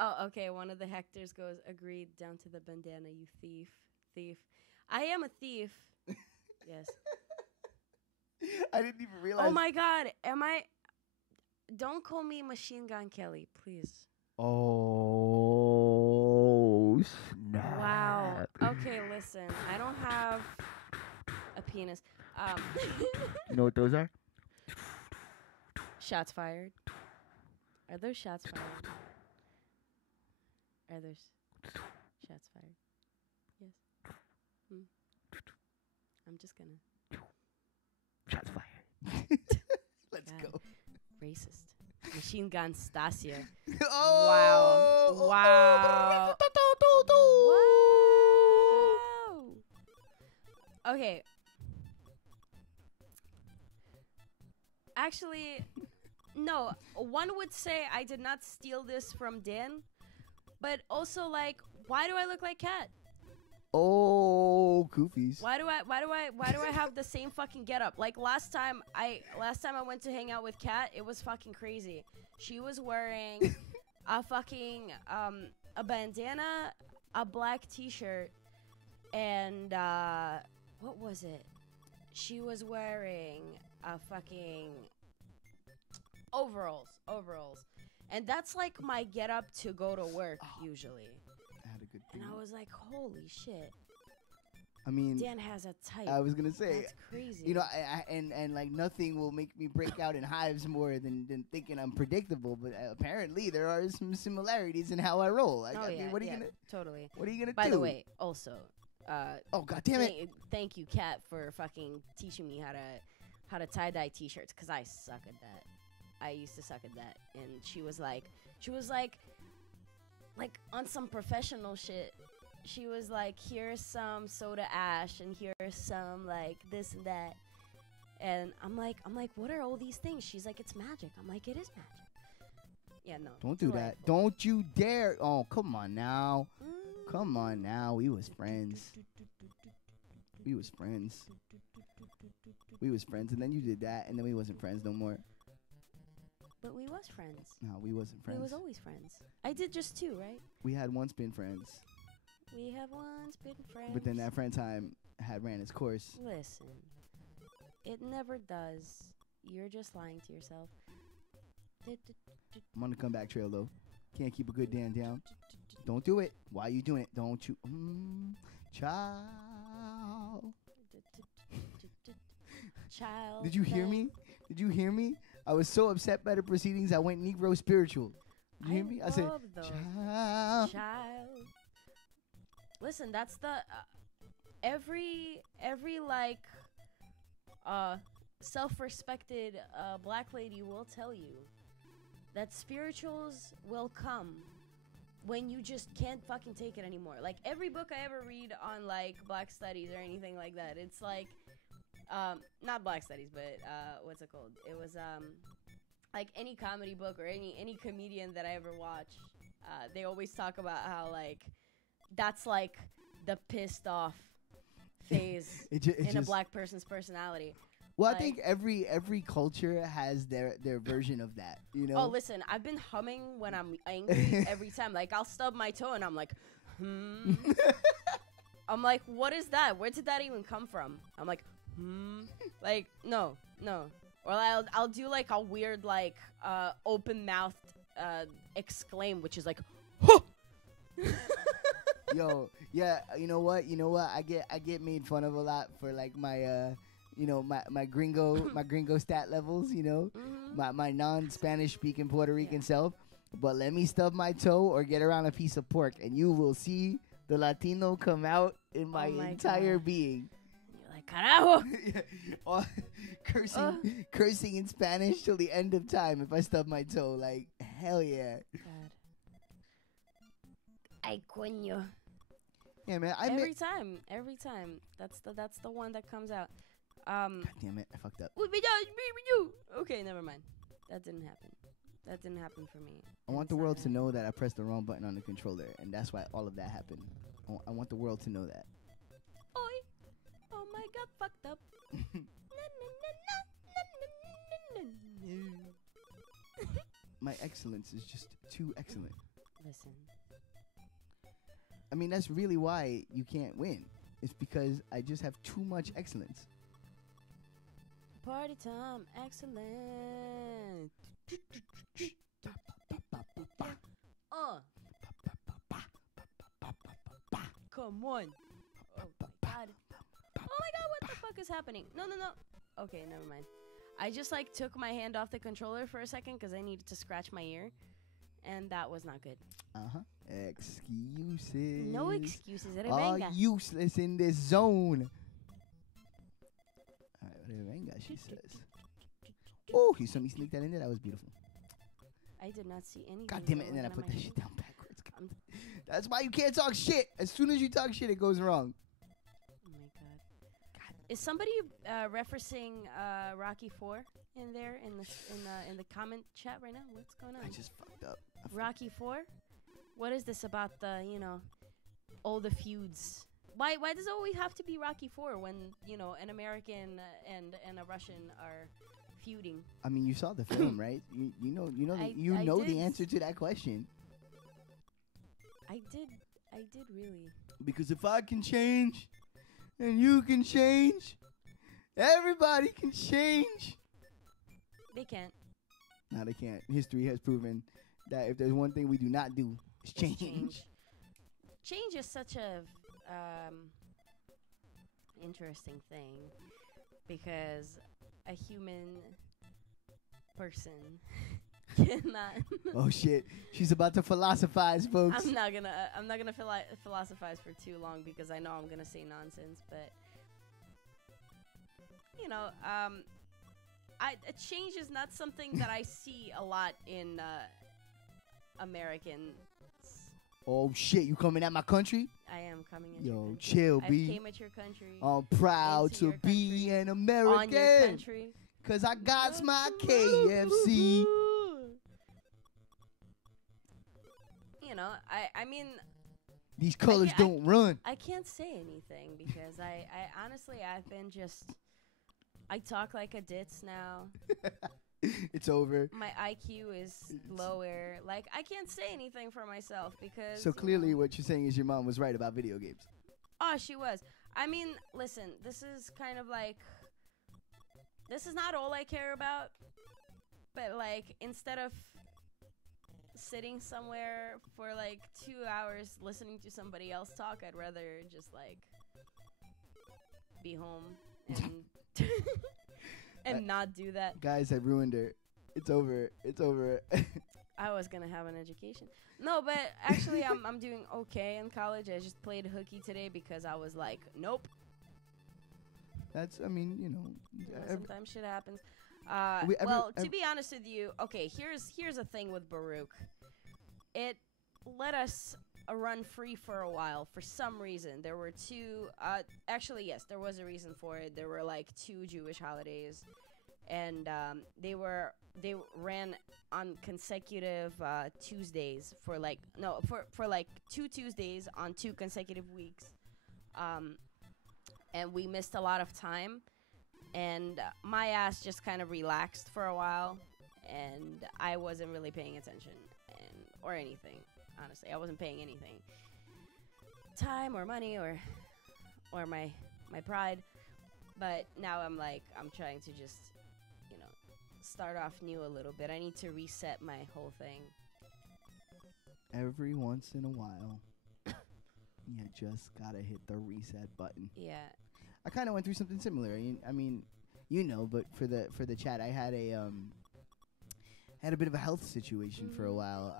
Oh, okay. One of the Hectors goes, agreed, down to the bandana, you thief. I am a thief. Yes. I didn't even realize. Oh my god. Don't call me Machine Gun Kelly, please. Oh, snap. Wow. Okay, listen. I don't have a penis. You know what those are? Shots fired. Are those shots fired? Are those? Shots fired. Yes. I'm just gonna. Shots fired. Let's God. go. Racist. Machine Gun Dasia. Oh! Wow. Wow. Okay. Actually, no. One would say I did not steal this from Dan, but also like, why do I look like Cat? Oh, goofies. Why do I have the same fucking getup? Like last time I went to hang out with Kat, it was fucking crazy. She was wearing a fucking a bandana, a black t-shirt, and what was it? She was wearing a fucking overalls. And that's like my getup to go to work usually. I had a good thing. And I was like, holy shit. I mean, Dan has a type. I was gonna say, that's crazy. you know, and like nothing will make me break out in hives more than thinking I'm predictable. But apparently there are some similarities in how I roll. Like, I mean, what are you gonna totally. What are you gonna do? By the way, also, oh god damn it! Thank you, Kat, for fucking teaching me how to tie dye t-shirts, because I suck at that. I used to suck at that, and she was like on some professional shit. She was like, here's some soda ash, and here's some like this and that. And I'm like, what are all these things? She's like, it's magic. I'm like, it is magic. Yeah, no. Don't do that. Don't you dare. Oh, come on now. Come on now. We was friends. We was friends. And then you did that, and then we wasn't friends no more. But we was friends. No, we wasn't friends. We was always friends. I did just 2, right? We had once been friends. We have once been friends. But then that friend time had ran its course. Listen, it never does. You're just lying to yourself. I'm on the comeback trail, though. Can't keep a good Dan down. Don't do it. Why are you doing it? Don't you? Child. Child. Did you hear me? Did you hear me? I was so upset by the proceedings, I went Negro spiritual. Did you hear me? I said, child. Listen, that's the every like self-respected black lady will tell you that spirituals will come when you just can't fucking take it anymore. Like every book I ever read on like black studies or anything like that, it's like not black studies, but what's it called? It was like any comedy book or any comedian that I ever watched. They always talk about how like that's like the pissed off phase in a black person's personality. Well, like, I think every culture has their version of that, you know? Oh, listen, I've been humming when I'm angry every time. Like, I'll stub my toe and I'm like, I'm like, what is that? Where did that even come from? I'm like, like, no. Or I'll do like a weird like open-mouthed exclaim, which is like, huh! Yo, yeah, you know what? I get made fun of a lot for like my my gringo stat levels, you know, my non-Spanish speaking Puerto Rican self. But let me stub my toe or get around a piece of pork, and you will see the Latino come out in my entire being. You're like, carajo! Cursing in Spanish till the end of time if I stub my toe. Like, hell yeah. God. Ay, coño. Yeah, man. Every time. That's the one that comes out. God damn it, I fucked up. Okay, never mind. That didn't happen for me. I want the world to know that I pressed the wrong button on the controller, and that's why all of that happened. I want the world to know that. Oi! Oh my god, fucked up. My excellence is just too excellent. Listen. I mean, that's really why you can't win. It's because I just have too much excellence. Party time, excellent. Come on. Oh my god. Oh my god, what the fuck is happening? No. Okay, never mind. I just like took my hand off the controller for a second because I needed to scratch my ear. and that was not good. Excuses. No excuses. Are Revenga. useless in this zone. All right, revenga, she says. Oh, he saw me sneak that in there. That was beautiful. I did not see anything. God damn it! And then I going on put my that screen. shit down backwards. That's why you can't talk shit. As soon as you talk shit, it goes wrong. Oh my god. Is somebody referencing Rocky 4 in there in the comment chat right now? What's going on? I just fucked up. Rocky 4? What is this about the, all the feuds? Why does it always have to be Rocky 4 when, an American and a Russian are feuding? I mean, you saw the film, right? You know I the did. answer to that question. I did really. Because if I can change, and you can change, everybody can change. They can't. No, they can't. History has proven that if there's one thing we do not do, it's change. Change is such a interesting thing because a human person cannot. Oh shit, she's about to philosophize, folks. I'm not gonna philosophize for too long because I know I'm gonna say nonsense, but a change is not something that I see a lot in Americans. Oh shit, you coming at my country? I am coming at your Yo, country. chill, I B. came at your country. I'm proud into to your be country, an on American. your country. Cause I got my KFC. I mean, These colors don't run. I can't say anything because I honestly, I've been I talk like a ditz now. It's over. My IQ is lower. Like, I can't say anything for myself because... So clearly what you're saying is your mom was right about video games. Oh, she was. I mean, listen, this is kind of like... This is not all I care about. But, like, instead of sitting somewhere for, 2 hours listening to somebody else talk, I'd rather just, be home and... and not do that. Guys, I ruined her. It's over. It's over. I was gonna have an education. No, but actually, I'm doing okay in college. I just played hooky today because I was like, nope. That's, I mean, Sometimes shit happens. To be honest with you, okay, here's a thing with Baruch. It let us run free for a while for some reason. There were two. Actually, yes, there was a reason for it. There were 2 Jewish holidays, and they ran on consecutive Tuesdays for 2 Tuesdays on 2 consecutive weeks, and we missed a lot of time, and my ass just kind of relaxed for a while, and I wasn't really paying attention or anything. Honestly, I wasn't paying anything, time or money or my pride. But now I'm trying to just start off new a little bit. I need to reset my whole thing. Every once in a while, you just gotta hit the reset button. Yeah. I kind of went through something similar. I mean, but for the chat, I had a bit of a health situation for a while.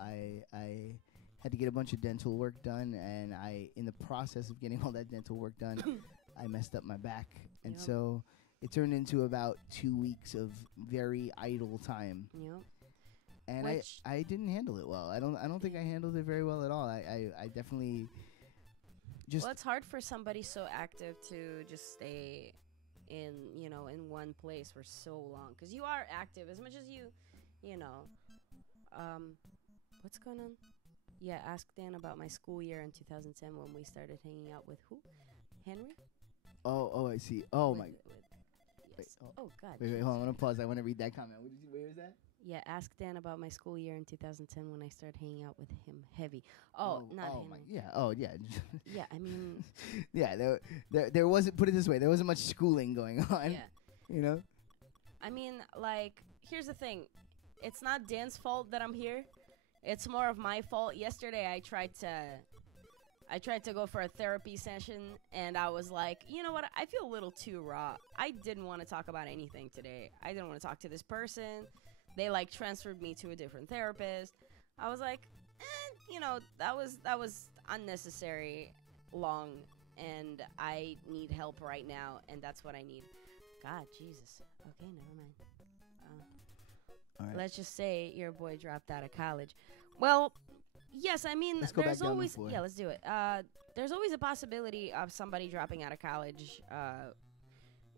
I had to get a bunch of dental work done, and in the process of getting all that dental work done, I messed up my back, and so it turned into about 2 weeks of very idle time. Yep. And I didn't handle it well. I don't think I handled it very well at all. I definitely just... Well, it's hard for somebody so active to just stay in one place for so long, because you are active as much as what's going on? Yeah, ask Dan about my school year in 2010 when we started hanging out with who? Henry? Oh, I see. Oh, my... Yes. Oh, God. Wait, hold on. I'm going to pause. I want to read that comment. Where is that? Yeah, ask Dan about my school year in 2010 when I started hanging out with him heavy. Oh, not Henry. Yeah. Oh, yeah. Yeah, I mean... Yeah, there wasn't... Put it this way. There wasn't much schooling going on. Yeah. I mean, here's the thing. It's not Dan's fault that I'm here. It's more of my fault. Yesterday, I tried to go for a therapy session, and I was like, you know what? I feel a little too raw. I didn't want to talk about anything today. I didn't want to talk to this person. They transferred me to a different therapist. I was like, that was unnecessary long, and I need help right now, and that's what I need. God, Jesus. Okay, never mind. All right. Let's just say your boy dropped out of college. Well, yes, I mean, Let's go back there's down the always floor. yeah, let's do it. There's always a possibility of somebody dropping out of college.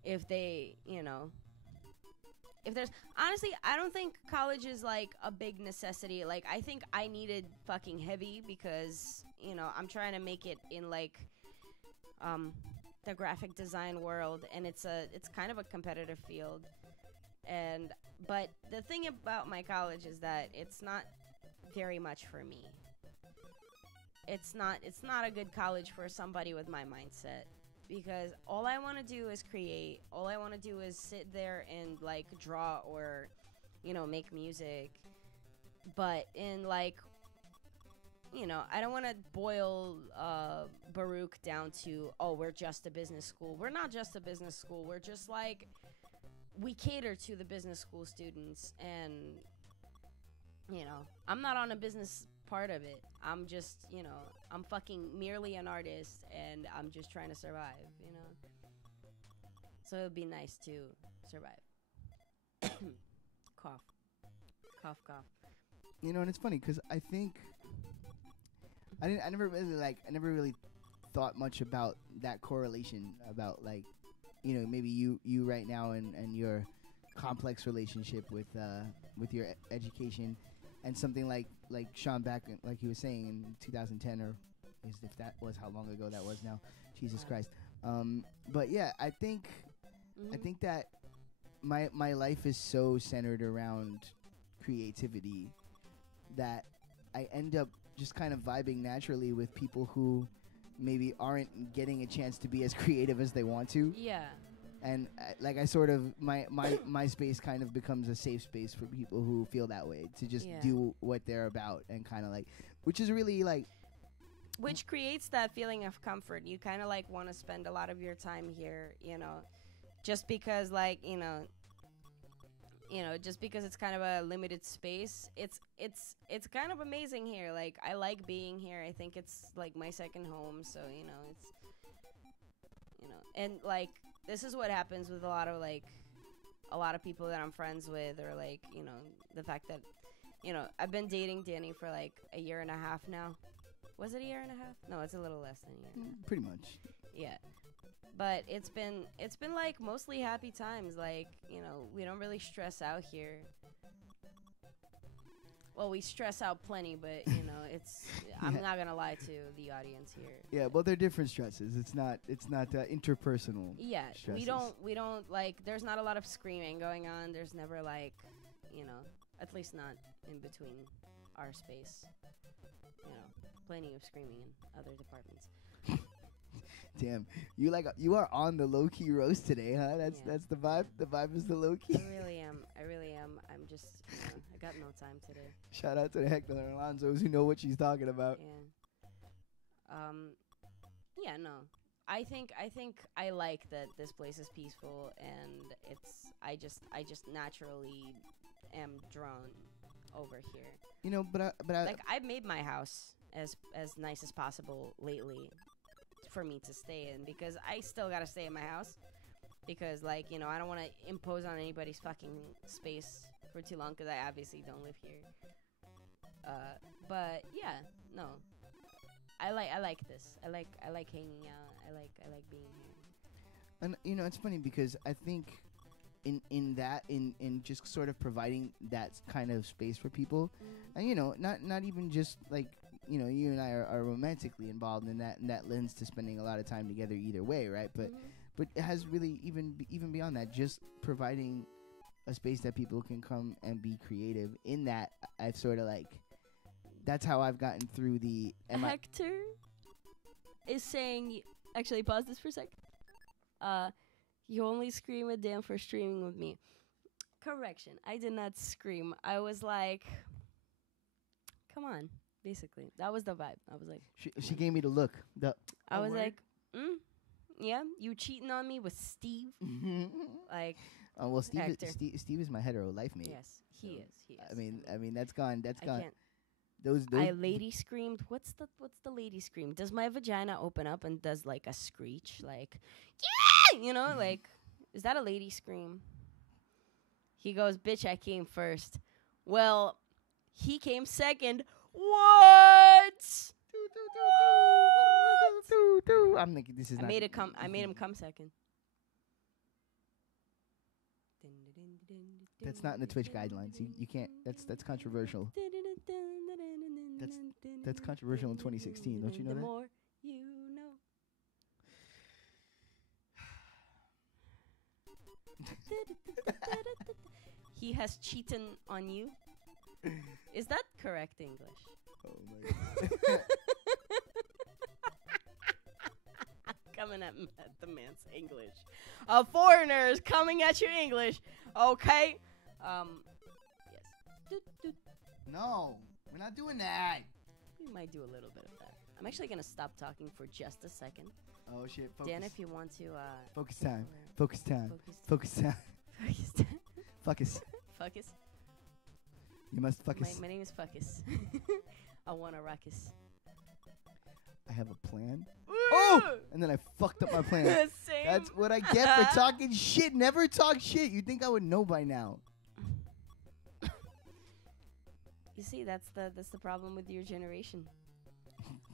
If they, if there's honestly, I don't think college is like a big necessity. Like, I think I needed fucking heavy because I'm trying to make it in like the graphic design world, and it's kind of a competitive field. But the thing about my college is that it's not very much for me. It's not a good college for somebody with my mindset, because all I want to do is create. All I want to do is sit there and like draw or make music. But in like I don't want to boil Baruch down to, oh, we're just a business school. We're not just a business school. We're just like, we cater to the business school students, and I'm not on a business part of it. I'm just I'm fucking merely an artist, and I'm just trying to survive. So it would be nice to survive. Cough, cough, cough. And it's funny because I think I never really thought much about that correlation about like maybe you right now and your complex relationship with your education, and something like Sean back like he was saying in 2010, or if that was how long ago that was now. Jesus Christ. But yeah, I think that my life is so centered around creativity that I end up just kind of vibing naturally with people who maybe aren't getting a chance to be as creative as they want to. Yeah. And like I sort of my space kind of becomes a safe space for people who feel that way, to just do what they're about, and kind of like, which is really like, which creates that feeling of comfort. You kind of like want to spend a lot of your time here, just because like just because it's kind of a limited space. It's kind of amazing here. Like, I like being here. I think it's like my second home. So it's and like, this is what happens with a lot of people that I'm friends with, or like the fact that I've been dating Danny for like a year and a half now. Was it a year and a half? No, it's a little less than a year. Pretty much. Yeah. But it's been like mostly happy times. Like, we don't really stress out here. Well, we stress out plenty, but it's I'm not gonna lie to the audience here. Yeah, well, they're different stresses. It's not interpersonal. Yeah, stresses. we don't like. There's not a lot of screaming going on. There's never like, at least not in between our space. Plenty of screaming in other departments. Damn, you are on the low key roast today, huh? That's the vibe. The vibe is the low key. I really am. I'm just I got no time today. Shout out to the Hector Alonsos who know what she's talking about. Yeah. Yeah. No. I think I like that this place is peaceful, and I just naturally am drawn over here. But I like, I've made my house as nice as possible lately for me to stay in, because I still gotta stay in my house, because like I don't want to impose on anybody's fucking space for too long, because I obviously don't live here. But yeah, no, I like this. I like hanging out. I like being here. And it's funny because I think in just sort of providing that kind of space for people, and not even just like you and I are romantically involved in that lends to spending a lot of time together either way, right? But it has really even beyond that, just providing a space that people can come and be creative. In that, I've sort of like, that's how I've gotten through the. Hector is saying, actually, pause this for a sec. You only scream at Dan for streaming with me. Correction, I did not scream. I was like, come on. Basically, that was the vibe. I was like, she gave me the look. I was like, yeah, you cheating on me with Steve? Like, oh well, Steve is my hetero life mate. Yes, he is. I mean that's gone. I can't. Those. I lady screamed. What's the lady scream? Does my vagina open up and does like a screech? Like, yeah! You know, like, is that a lady scream? He goes, bitch, I came first. Well, he came second. What? I'm thinking this is not. I made him come second. That's not in the Twitch guidelines. You can't. That's controversial. That's controversial in 2016. Don't you know The that? more you know. He has cheated on you. Is that correct English? Oh my god. Coming at the man's English. A foreigner is coming at your English. Okay. Yes. No, we're not doing that. We might do a little bit of that. I'm actually gonna stop talking for just a second. Oh shit. Focus. Dan, if you want to. Focus time. Focus time. Focus time. Focus time. Focus. Fuckus. You must focus. My name is Fuckus. I want a ruckus. I have a plan. Oh! And then I fucked up my plan. Same. That's what I get for talking shit. Never talk shit. You'd think I would know by now. You see, that's the problem with your generation.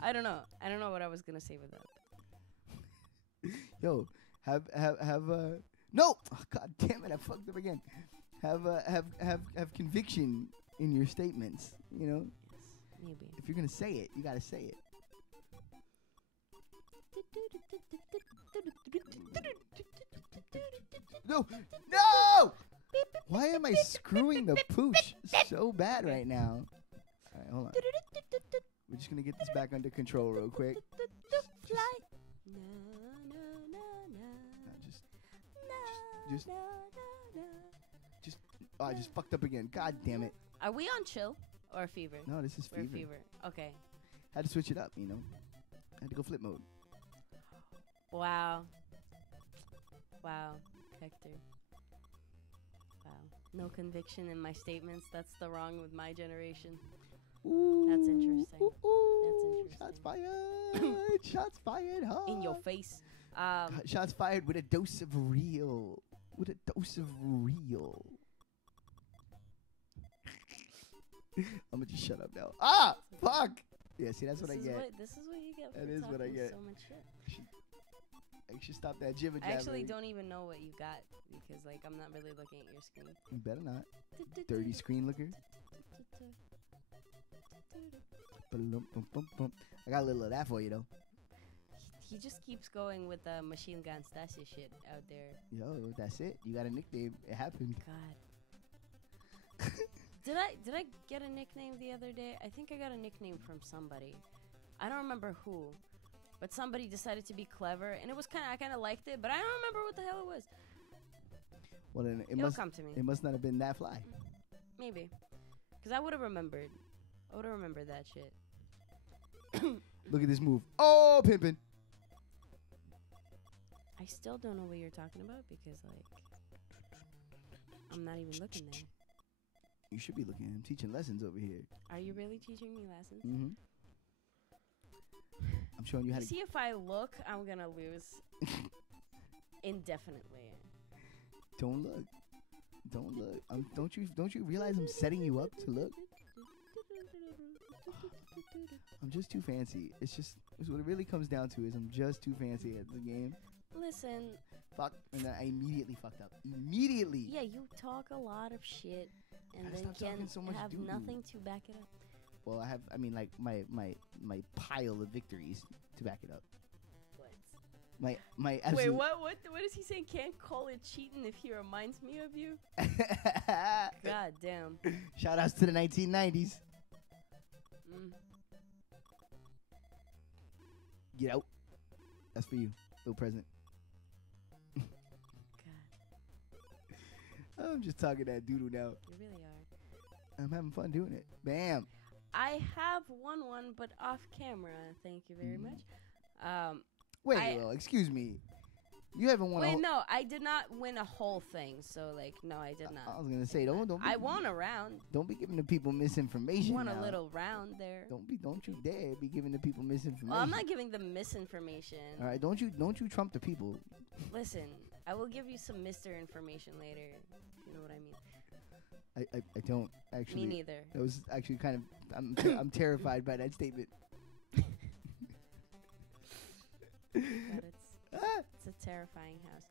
I don't know what I was gonna say with that. Yo, have no. Oh, God damn it! I fucked up again. Have conviction in your statements. You know. Yes, maybe. If you're gonna say it, you gotta say it. No! No! Why am I screwing the pooch so bad right now? All right, hold on. We're just gonna get this back under control real quick. Fly. Oh, I just fucked up again. God damn it. Are we on chill or fever? No, this is We're fever. fever. Okay. Had to switch it up, you know. Had to go flip mode. Wow. Wow, Hector. Wow. No conviction in my statements. That's the wrong with my generation. Ooh, That's interesting. Ooh, That's Shots interesting. fired. Shots fired. Huh? In your face. Shots fired with a dose of real. With a dose of real. I'm gonna just shut up now. Ah! Fuck! Yeah, see, that's what I get. This is what you get for That is what I talking get. so much shit. I should stop that jibber jabber. I actually don't even know what you got because, like, I'm not really looking at your screen. You better not. Dirty screen looker. I got a little of that for you, though. He just keeps going with the machine gun Dasia shit out there. Yo, that's it. You got a nickname. It happened. God. Did I get a nickname the other day? I think I got a nickname from somebody. I don't remember who. But somebody decided to be clever, and it was I kind of liked it, but I don't remember what the hell it was. Well, then It'll come to me. It must not have been that fly. Maybe. Because I would have remembered. I would have remembered that shit. Look at this move. Oh, pimpin'. I still don't know what you're talking about because, like, I'm not even looking there. You should be looking. I'm teaching lessons over here. Are you really teaching me lessons? Mm-hmm. I'm showing you how to. See, if I look, I'm gonna lose indefinitely. Don't look. Don't look. Don't you realize I'm setting you up to look? I'm just too fancy. It's what it really comes down to is I'm just too fancy at the game. Listen. Fuck, and then I immediately fucked up. Immediately. Yeah, you talk a lot of shit, and I then stopped talking can so much have doo-doo. nothing to back it up. Well, I mean, like my pile of victories to back it up. What? My absolute. Wait, what is he saying? Can't call it cheating if he reminds me of you? God damn. Shout outs to the 1990s. Get out. That's for you. Little present. God. I'm just talking that doodle now. You really are. I'm having fun doing it. Bam. I have won one, but off camera. Thank you very much. Wait, well, excuse me. You haven't won. Wait, no, I did not win a whole thing. So like, no, I did not. I was gonna say don't. I won a round. Don't be giving the people misinformation. Won now. a little round there. Don't you dare be giving the people misinformation. Well, I'm not giving them misinformation. All right, don't you trump the people. Listen, I will give you some Mr. information later. You know what I mean? I don't actually. Me neither. That was actually kind of. I'm terrified by that statement. God, it's a terrifying house.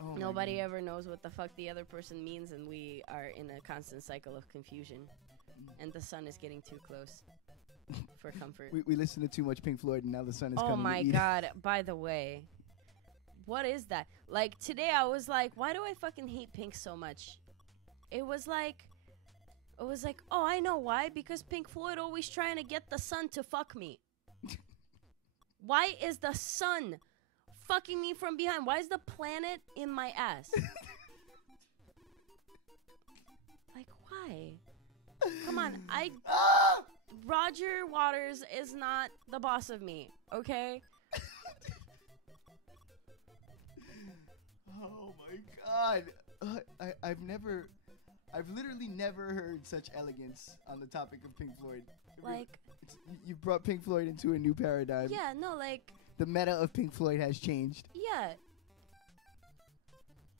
Oh Nobody ever knows what the fuck the other person means, and we are in a constant cycle of confusion. And the sun is getting too close for comfort. We listened to too much Pink Floyd, and now the sun is coming. Oh my to eat god! By the way, what is that? Like today, I was like, why do I fucking hate Pink so much? It was like, oh, I know why. Because Pink Floyd always trying to get the sun to fuck me. Why is the sun fucking me from behind? Why is the planet in my ass? Like, why? Come on, Roger Waters is not the boss of me, okay? Oh my god! I've literally never heard such elegance on the topic of Pink Floyd. Like, you brought Pink Floyd into a new paradigm. yeah, no, like, The meta of Pink Floyd has changed. yeah.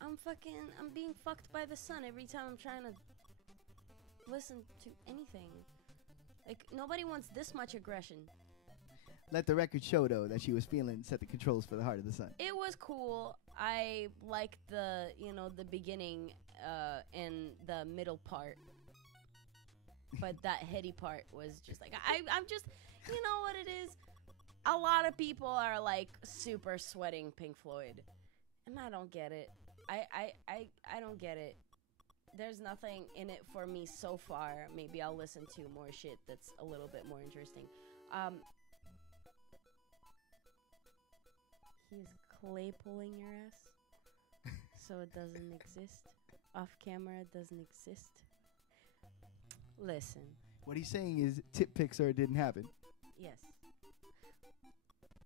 I'm being fucked by the sun every time I'm trying to listen to anything. Like, nobody wants this much aggression. Let the record show, though, that she was feeling Set the Controls for the Heart of the Sun. It was cool. I liked the beginning and the middle part. But that heady part was just like, I'm just, you know what it is? A lot of people are like super sweating Pink Floyd. And I don't get it. I don't get it. There's nothing in it for me so far. Maybe I'll listen to more shit that's a little bit more interesting. He's clay pulling your ass. So it doesn't exist. Off camera, it doesn't exist. Listen. What he's saying is tip pics or it didn't happen. Yes.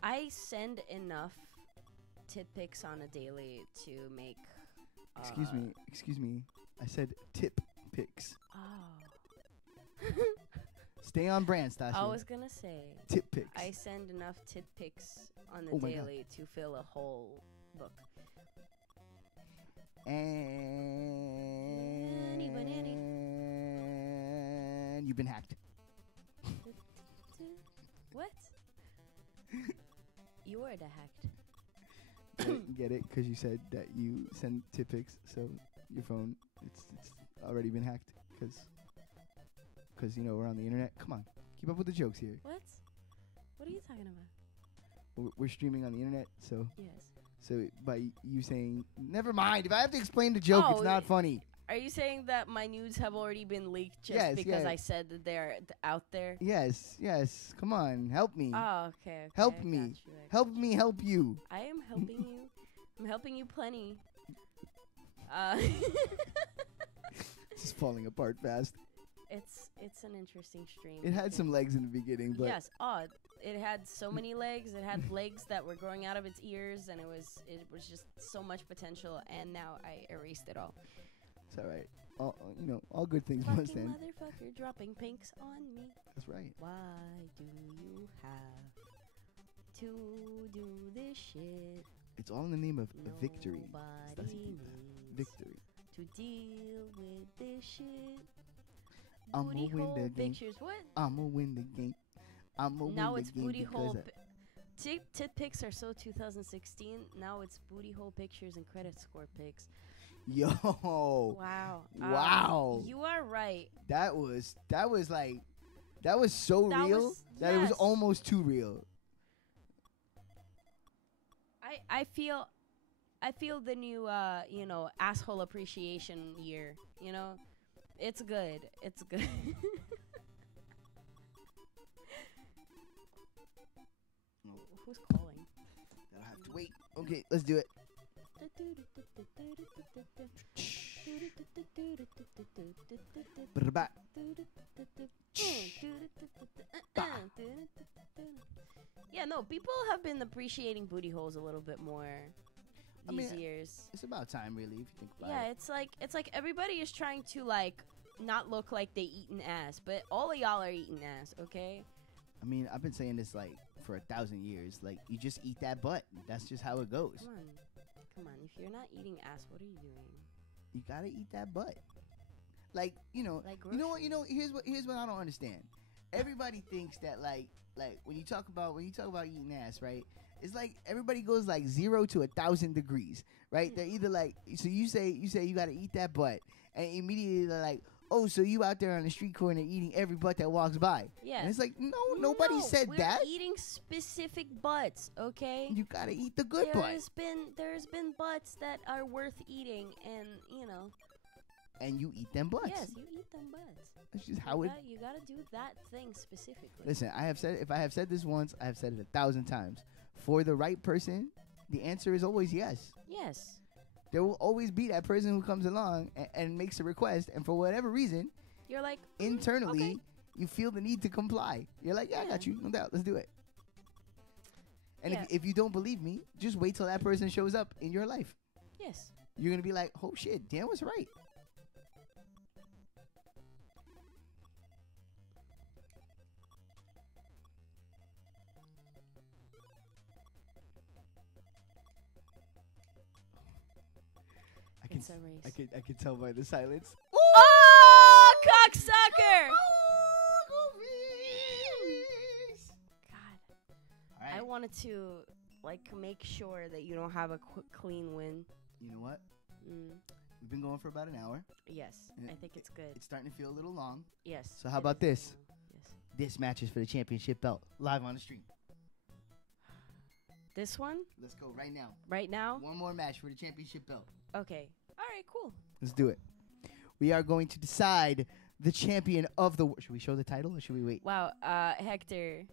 I send enough tit pics on a daily to make... Excuse me. I said tip pics. Oh. Stay on brand, Dasia. I was gonna say... Tip pics. I send enough tit pics on the daily to fill a whole book. And you've been hacked. What? You were the hacked. Get it? Because you said that you send tip pics, so your phone, it's already been hacked. Because, we're on the internet. Come on. Keep up with the jokes here. What? What are you talking about? We're streaming on the internet, so... Yes. So by you saying, never mind, if I have to explain the joke, it's not funny. Are you saying that my nudes have already been leaked just because I said that they're out there? Yes. Come on, help me. Oh, okay. Help me. Help me help you. I am helping you. I'm helping you plenty. It's just falling apart fast. It's an interesting stream. It had some legs in the beginning, but... Yes, odd. It had so many legs. It had legs that were growing out of its ears, and it was just so much potential. And now I erased it all. It's all right. All good things must end. Motherfucker dropping pinks on me. That's right. Why do you have to do this shit? It's all in the name of victory. Nobody Victory. to deal with this shit. I'ma Booty win hole the game. pictures. What? I'ma win the game. Now it's booty hole. because Tit pics are so 2016. Now it's booty hole pictures and credit score pics. Yo. Wow. Wow. You are right. That was so That real was- that it was yes. almost too real. I feel the new asshole appreciation year. It's good. It's good. Who's calling? I'll have to wait. Okay, let's do it. Yeah, no, people have been appreciating booty holes a little bit more these years. It's about time, really, if you think about Yeah, it. it's like everybody is trying to like not look like they eaten ass, but all of y'all are eating ass, okay? I mean, I've been saying this like for 1,000 years. Like, you just eat that butt. That's just how it goes. Come on. If you're not eating ass, what are you doing? You gotta eat that butt. Like, you know, Like you know what, here's what I don't understand. Everybody thinks that like when you talk about eating ass, right? It's like everybody goes like 0 to 1,000 degrees, right? They're either like, so you say you gotta eat that butt, and immediately they're like, oh, so you out there on the street corner eating every butt that walks by. Yeah. And it's like, no, nobody said we're that. Eating specific butts, okay? You gotta eat the good butt. There's been butts that are worth eating, and you know. And you eat them butts. Yes, you eat them butts. That's just how it. You gotta do that thing specifically. Listen, if I have said this once, I have said it 1,000 times. For the right person, the answer is always yes. Yes. There will always be that person who comes along and makes a request, and for whatever reason, you're like internally, okay. you feel the need to comply. You're like, yeah, I got you, no doubt. Let's do it. And if you don't believe me, just wait till that person shows up in your life. Yes. You're gonna be like, oh shit, Dan was right. It's a race. I can tell by the silence. Oh, cocksucker! God. Right. I wanted to like make sure that you don't have a clean win. You know what? We've been going for about an hour. Yes, I think it's good. It's starting to feel a little long. Yes. So how about this? Yes. This match is for the championship belt, live on the stream. This one? Let's go right now. Right now? One more match for the championship belt. Okay. All right, cool. Let's do it. We are going to decide the champion of the... Should we show the title or should we wait? Wow, Hector.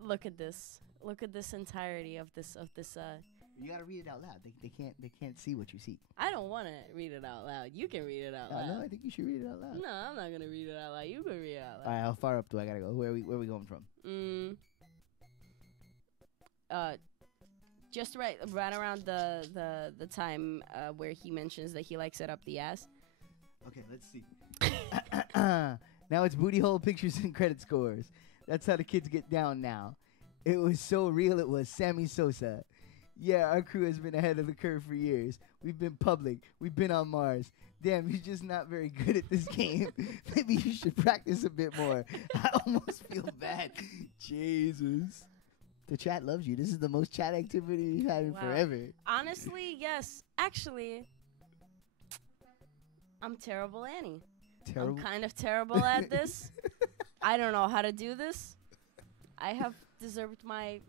Look at this. Look at this entirety of this You got to read it out loud. They can't see what you see. I don't want to read it out loud. You can read it out loud. No, I think you should read it out loud. No, I'm not going to read it out loud. You can read it out loud. All right, how far up do I got to go? Where are we going from? Just right around the time where he mentions that he likes it up the ass. Okay, let's see. Now it's booty hole pictures and credit scores. That's how the kids get down now. It was so real it was Sammy Sosa. Yeah, our crew has been ahead of the curve for years. We've been public. We've been on Mars. Damn, you're just not very good at this game. Maybe you should practice a bit more. I almost feel bad. Jesus. The chat loves you. This is the most chat activity we've had in forever. Honestly, yes. Actually, I'm terrible Annie. Terrible. I'm kind of terrible at this. I don't know how to do this. I have deserved my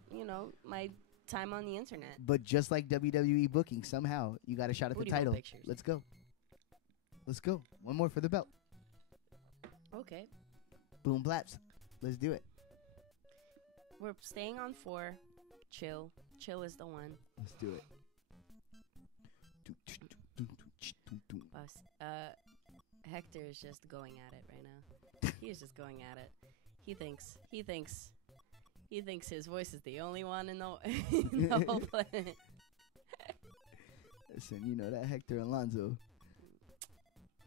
time on the internet. But just like WWE booking, somehow you got a shot at Booty the title. pictures. Let's go. Let's go. One more for the belt. Okay. Boom blaps. Let's do it. We're staying on 4. Chill. Chill is the one. Let's do it. Hector is just going at it right now. He's just going at it. He thinks his voice is the only one in the whole planet. Listen, you know that Hector Alonso.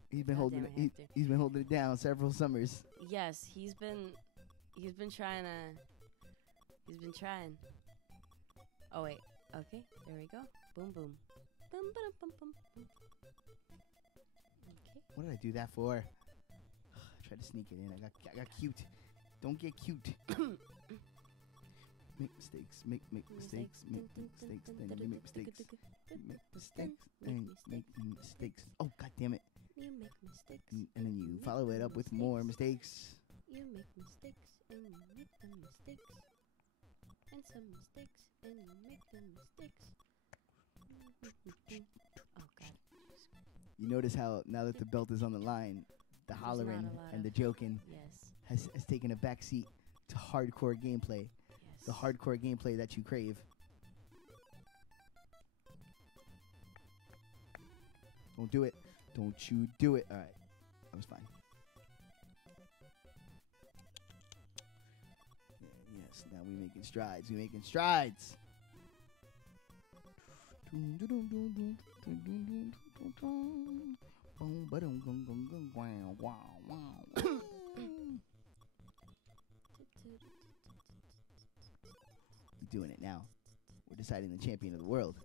He's been Goddamn holding it. He's been holding it down several summers. Yes, he's been trying. Oh wait. Okay, there we go. Boom boom. Boom boom boom boom. Okay. What did I do that for? I tried to sneak it in. I got cute. Don't get cute. Make mistakes. Make mistakes. Make mistakes. Then you make mistakes. Make mistakes. And make mistakes. Oh, god damn it. You make mistakes. And then you follow it up with more mistakes. You make mistakes and you make them mistakes. And some mistakes and you make them mistakes. Oh god. You notice how now that the belt is on the line, the hollering and the joking has taken a backseat to hardcore gameplay. Yes. The hardcore gameplay that you crave. Don't do it. Don't you do it. All right. That was fine. Yeah, yes. Now we making strides. We making strides. We're doing it now. We're deciding the champion of the world.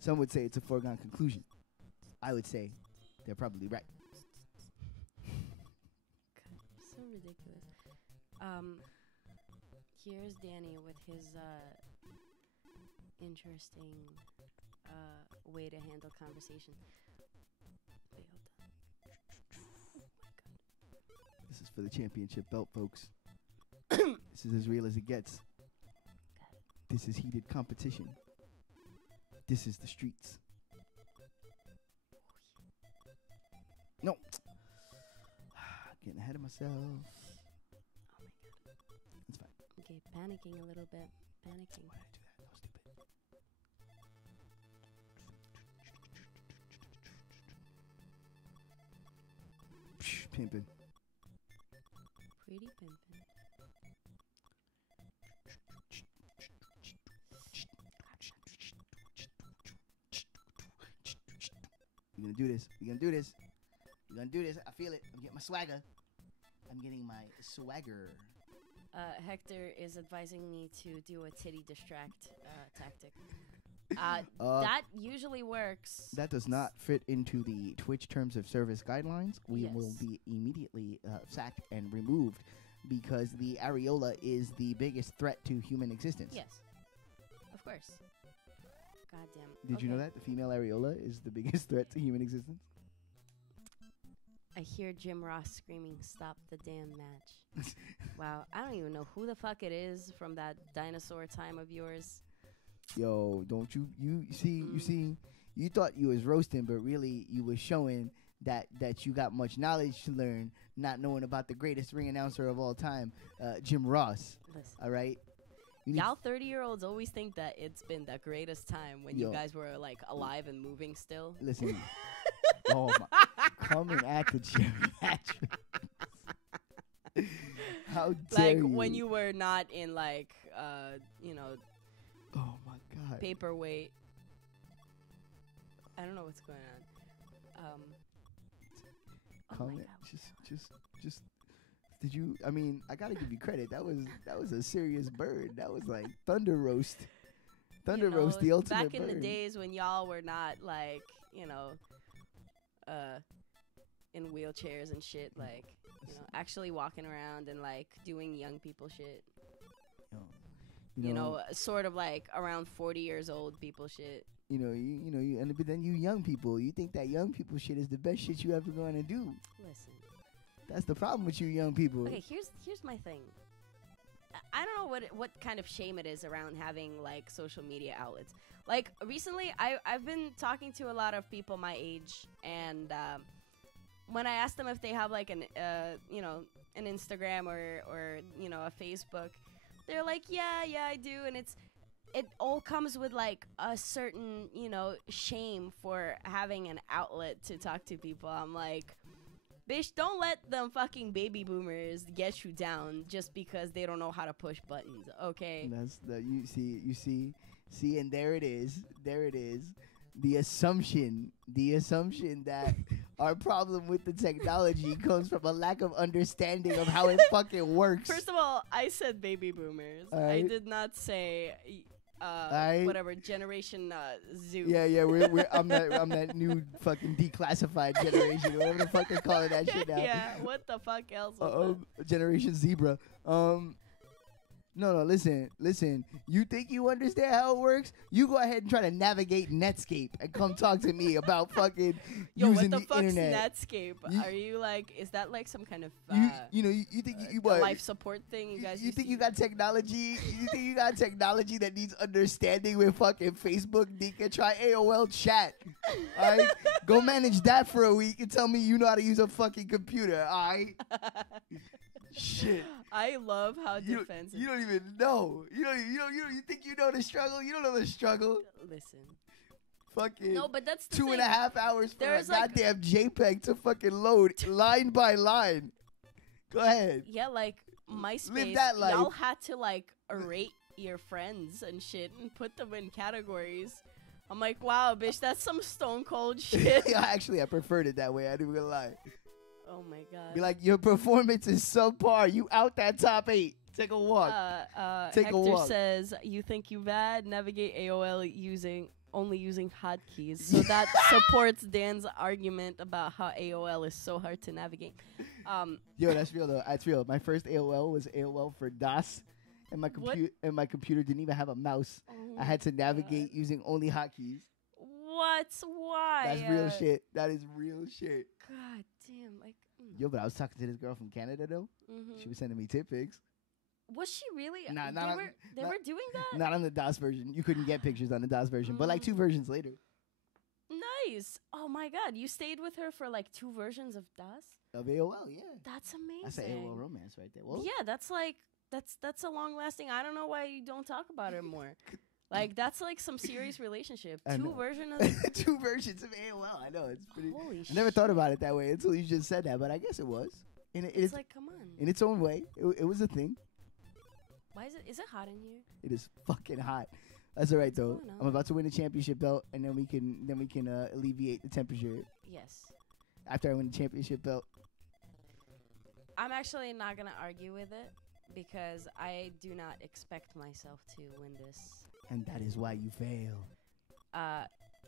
Some would say it's a foregone conclusion. I would say they're probably right. So ridiculous. Here's Danny with his interesting way to handle conversation. Wait, hold on. This is for the championship belt, folks. This is as real as it gets. This is heated competition. This is the streets. No. Getting ahead of myself. Oh my god. That's fine. Okay, panicking a little bit. Panicking. Why did I do that? That was stupid. Pimpin'. Pretty pimpin'. We're gonna do this. We're gonna do this. We're gonna do this. I feel it. I'm getting my swagger. I'm getting my swagger. Hector is advising me to do a titty distract tactic. That usually works. That does not fit into the Twitch terms of service guidelines. We Yes. will be immediately sacked and removed because the areola is the biggest threat to human existence. Yes. Of course. God damn. Did you know that? The female areola is the biggest threat to human existence? I hear Jim Ross screaming, "Stop the damn match." Wow, I don't even know who the fuck it is from that dinosaur time of yours. Yo, don't you see, you thought you was roasting, but really you was showing that you got much knowledge to learn, not knowing about the greatest ring announcer of all time, Jim Ross. Listen. All right? Y'all 30-year-olds always think that it's been the greatest time when Yo. you guys were like alive and moving still. Listen. Oh my, coming at the geriatrics. How dare Like you? when you were not in like Oh my god. paperweight. I don't know what's going on. Oh my Comment. god. Just did you I gotta give you credit. That was a serious bird. That was like thunder roast. Thunder You know, roast, the ultimate back in the bird. days when y'all were not like, in wheelchairs and shit, like, actually walking around and like doing young people shit. You know, sort of like around 40 years old people shit. But then you young people, you think that young people shit is the best shit you ever going to do. Listen. That's the problem with you young people. Okay, here's my thing. I don't know what kind of shame it is around having like social media outlets. Like recently, I've been talking to a lot of people my age, and when I ask them if they have like an Instagram or a Facebook, they're like, yeah, I do, and it all comes with like a certain shame for having an outlet to talk to people. I'm like, bitch, don't let them fucking baby boomers get you down just because they don't know how to push buttons, okay? That's you see, and there it is. The assumption that our problem with the technology comes from a lack of understanding of how it fucking works. First of all, I said baby boomers. I did not say whatever generation zoo. Yeah, I'm that new fucking declassified generation, whatever the fuck they're calling that shit now. Yeah, what the fuck else was that? Generation zebra. No, listen. You think you understand how it works? You go ahead and try to navigate Netscape and come talk to me about fucking Yo, using what the the fuck's internet. Netscape? Are you like, is that like some kind of You think you what? life support thing you guys You used think to you got technology? You think you got technology that needs understanding with fucking Facebook? Nika, try AOL chat. All right, go manage that for a week and tell me you know how to use a fucking computer. All right. Shit. I love how defensive. You don't even know. You think you know the struggle? You don't know the struggle. Listen. Fucking No, but that's the 2.5 hours for There's a like- goddamn JPEG to fucking load line by line. Go ahead. Yeah, like MySpace, that life. y'all had to like rate your friends and shit and put them in categories. I'm like, wow, bitch, that's some stone cold shit. Yeah, actually, I preferred it that way. I didn't gonna lie. Oh my god. Be like, your performance is subpar. You out that top 8. Take a walk. Take Hector a walk. says, you think you bad? Navigate AOL only using hotkeys. So that supports Dan's argument about how AOL is so hard to navigate. Yo, that's real though. That's real. My first AOL was AOL for DOS, and my computer didn't even have a mouse. Oh I had to my navigate God. using only hotkeys. What? Why? That's real shit. That is real shit. God damn. Like. Yo, but I was talking to this girl from Canada though. Mm-hmm. She was sending me tit pics. Was she really? Nah, they were doing that? Not on the DOS version. You couldn't get pictures on the DOS version, but like 2 versions later. Nice. Oh my god, you stayed with her for like 2 versions of DOS? Of AOL, yeah. That's amazing. That's an AOL romance right there. Well, yeah, that's like that's a long lasting. I don't know why you don't talk about it more. Like that's like some serious relationship. 2 versions of 2 versions of AOL. I know it's pretty. Holy I never thought about it that way until you just said that, but I guess it was. It's like, come on. In its own way, it was a thing. Why is it hot in here? It is fucking hot. That's all right though. going on? I'm about to win a championship belt, and then we can alleviate the temperature Yes. after I win the championship belt. I'm actually not gonna argue with it because I do not expect myself to win this. And that is why you fail.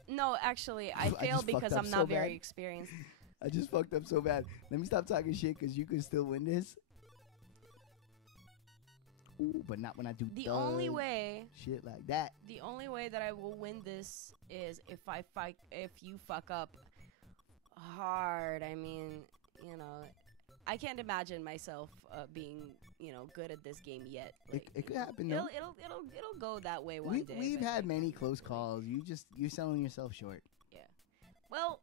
No, actually, I I fail just because fucked up I'm so not very bad. experienced. I just fucked up so bad. Let me stop talking shit because you can still win this. Ooh, but not when I do The only way shit like that. The only way that I will win this is if you fuck up hard. I mean, you know, I can't imagine myself being, good at this game yet. Like, It could happen though. It'll go that way one day. We've but, had like, many close calls. You're selling yourself short. Yeah. Well,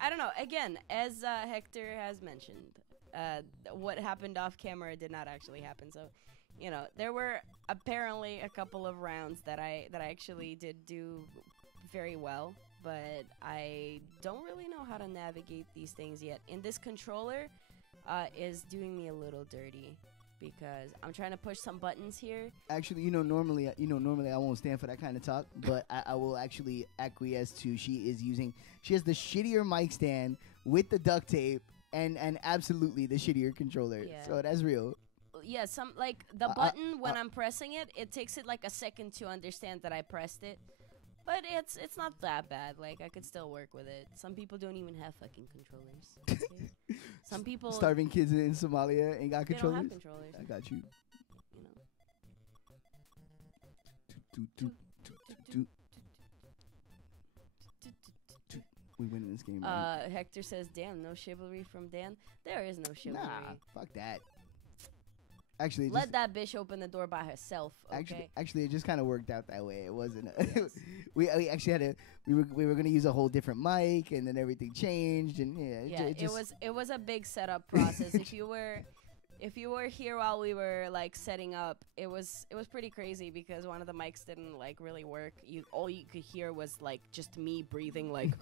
I don't know. Again, as Hector has mentioned, what happened off camera did not actually happen. So, there were apparently a couple of rounds that I actually did do very well, but I don't really know how to navigate these things yet. And this controller is doing me a little dirty because I'm trying to push some buttons here. Actually, normally I won't stand for that kind of talk, but I will actually acquiesce to she has the shittier mic stand with the duct tape and absolutely the shittier controller. Yeah. So that's real. Yeah, the button when I'm pressing it takes it like a second to understand that I pressed it. But it's not that bad. Like I could still work with it. Some people don't even have fucking controllers. Okay? Some people Starving kids in Somalia ain't got they controllers. don't have controllers. I got you. You know. We win this game. Right? Hector says, "Damn, no chivalry from Dan. There is no chivalry. Nah, fuck that. Actually, Let that bitch open the door by herself. Okay. Actually, it just kind of worked out that way. It wasn't. We actually had we were gonna use a whole different mic, and then everything changed, and it was a big setup process. if you were here while we were like setting up, it was pretty crazy because one of the mics didn't like really work. All you could hear was like just me breathing, like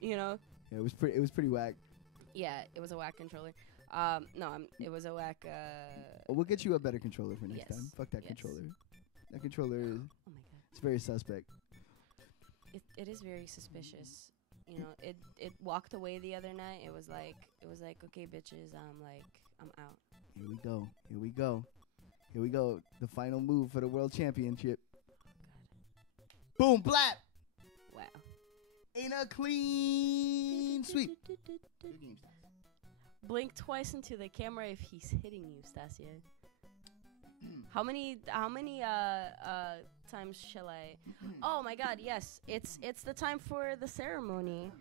Yeah, it was pretty whack. Yeah, it was a whack controller. It was a whack. We'll get you a better controller for next Yes. time. Fuck that Yes. controller. That controller is Oh my god. it's very suspect. It is very suspicious. It walked away the other night. It was like, okay, bitches, I'm out. Here we go. The final move for the world championship. Boom, blap. Wow. In a clean sweep. Blink twice into the camera if he's hitting you, Stasia. How many times shall I? Oh my god, yes. It's the time for the ceremony.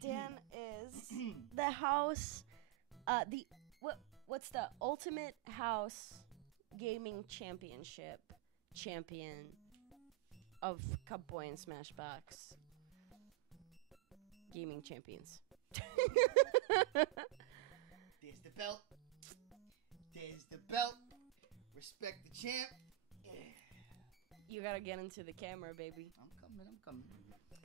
Dan is the house what's the Ultimate House Gaming Championship champion of Cup Boy and Smashbox gaming champions. There's the belt. There's the belt. Respect the champ. You gotta get into the camera, baby. I'm coming.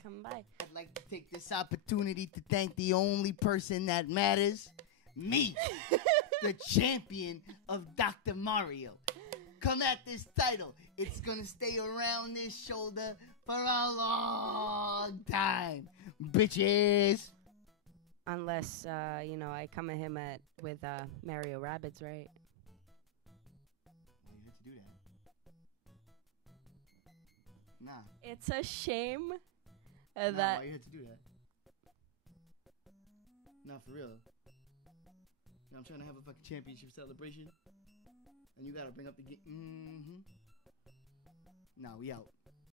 Come by. I'd like to take this opportunity to thank the only person that matters, Me, the champion of Dr. Mario. Come at this title. It's gonna stay around this shoulder for a long time, bitches. Unless, I come at him with Mario Rabbids, right? Why you had to do that? Nah. It's a shame Nah, that... why you had to do that? Nah, for real. I'm trying to have a fucking championship celebration, and you gotta bring up the game. Nah, we out.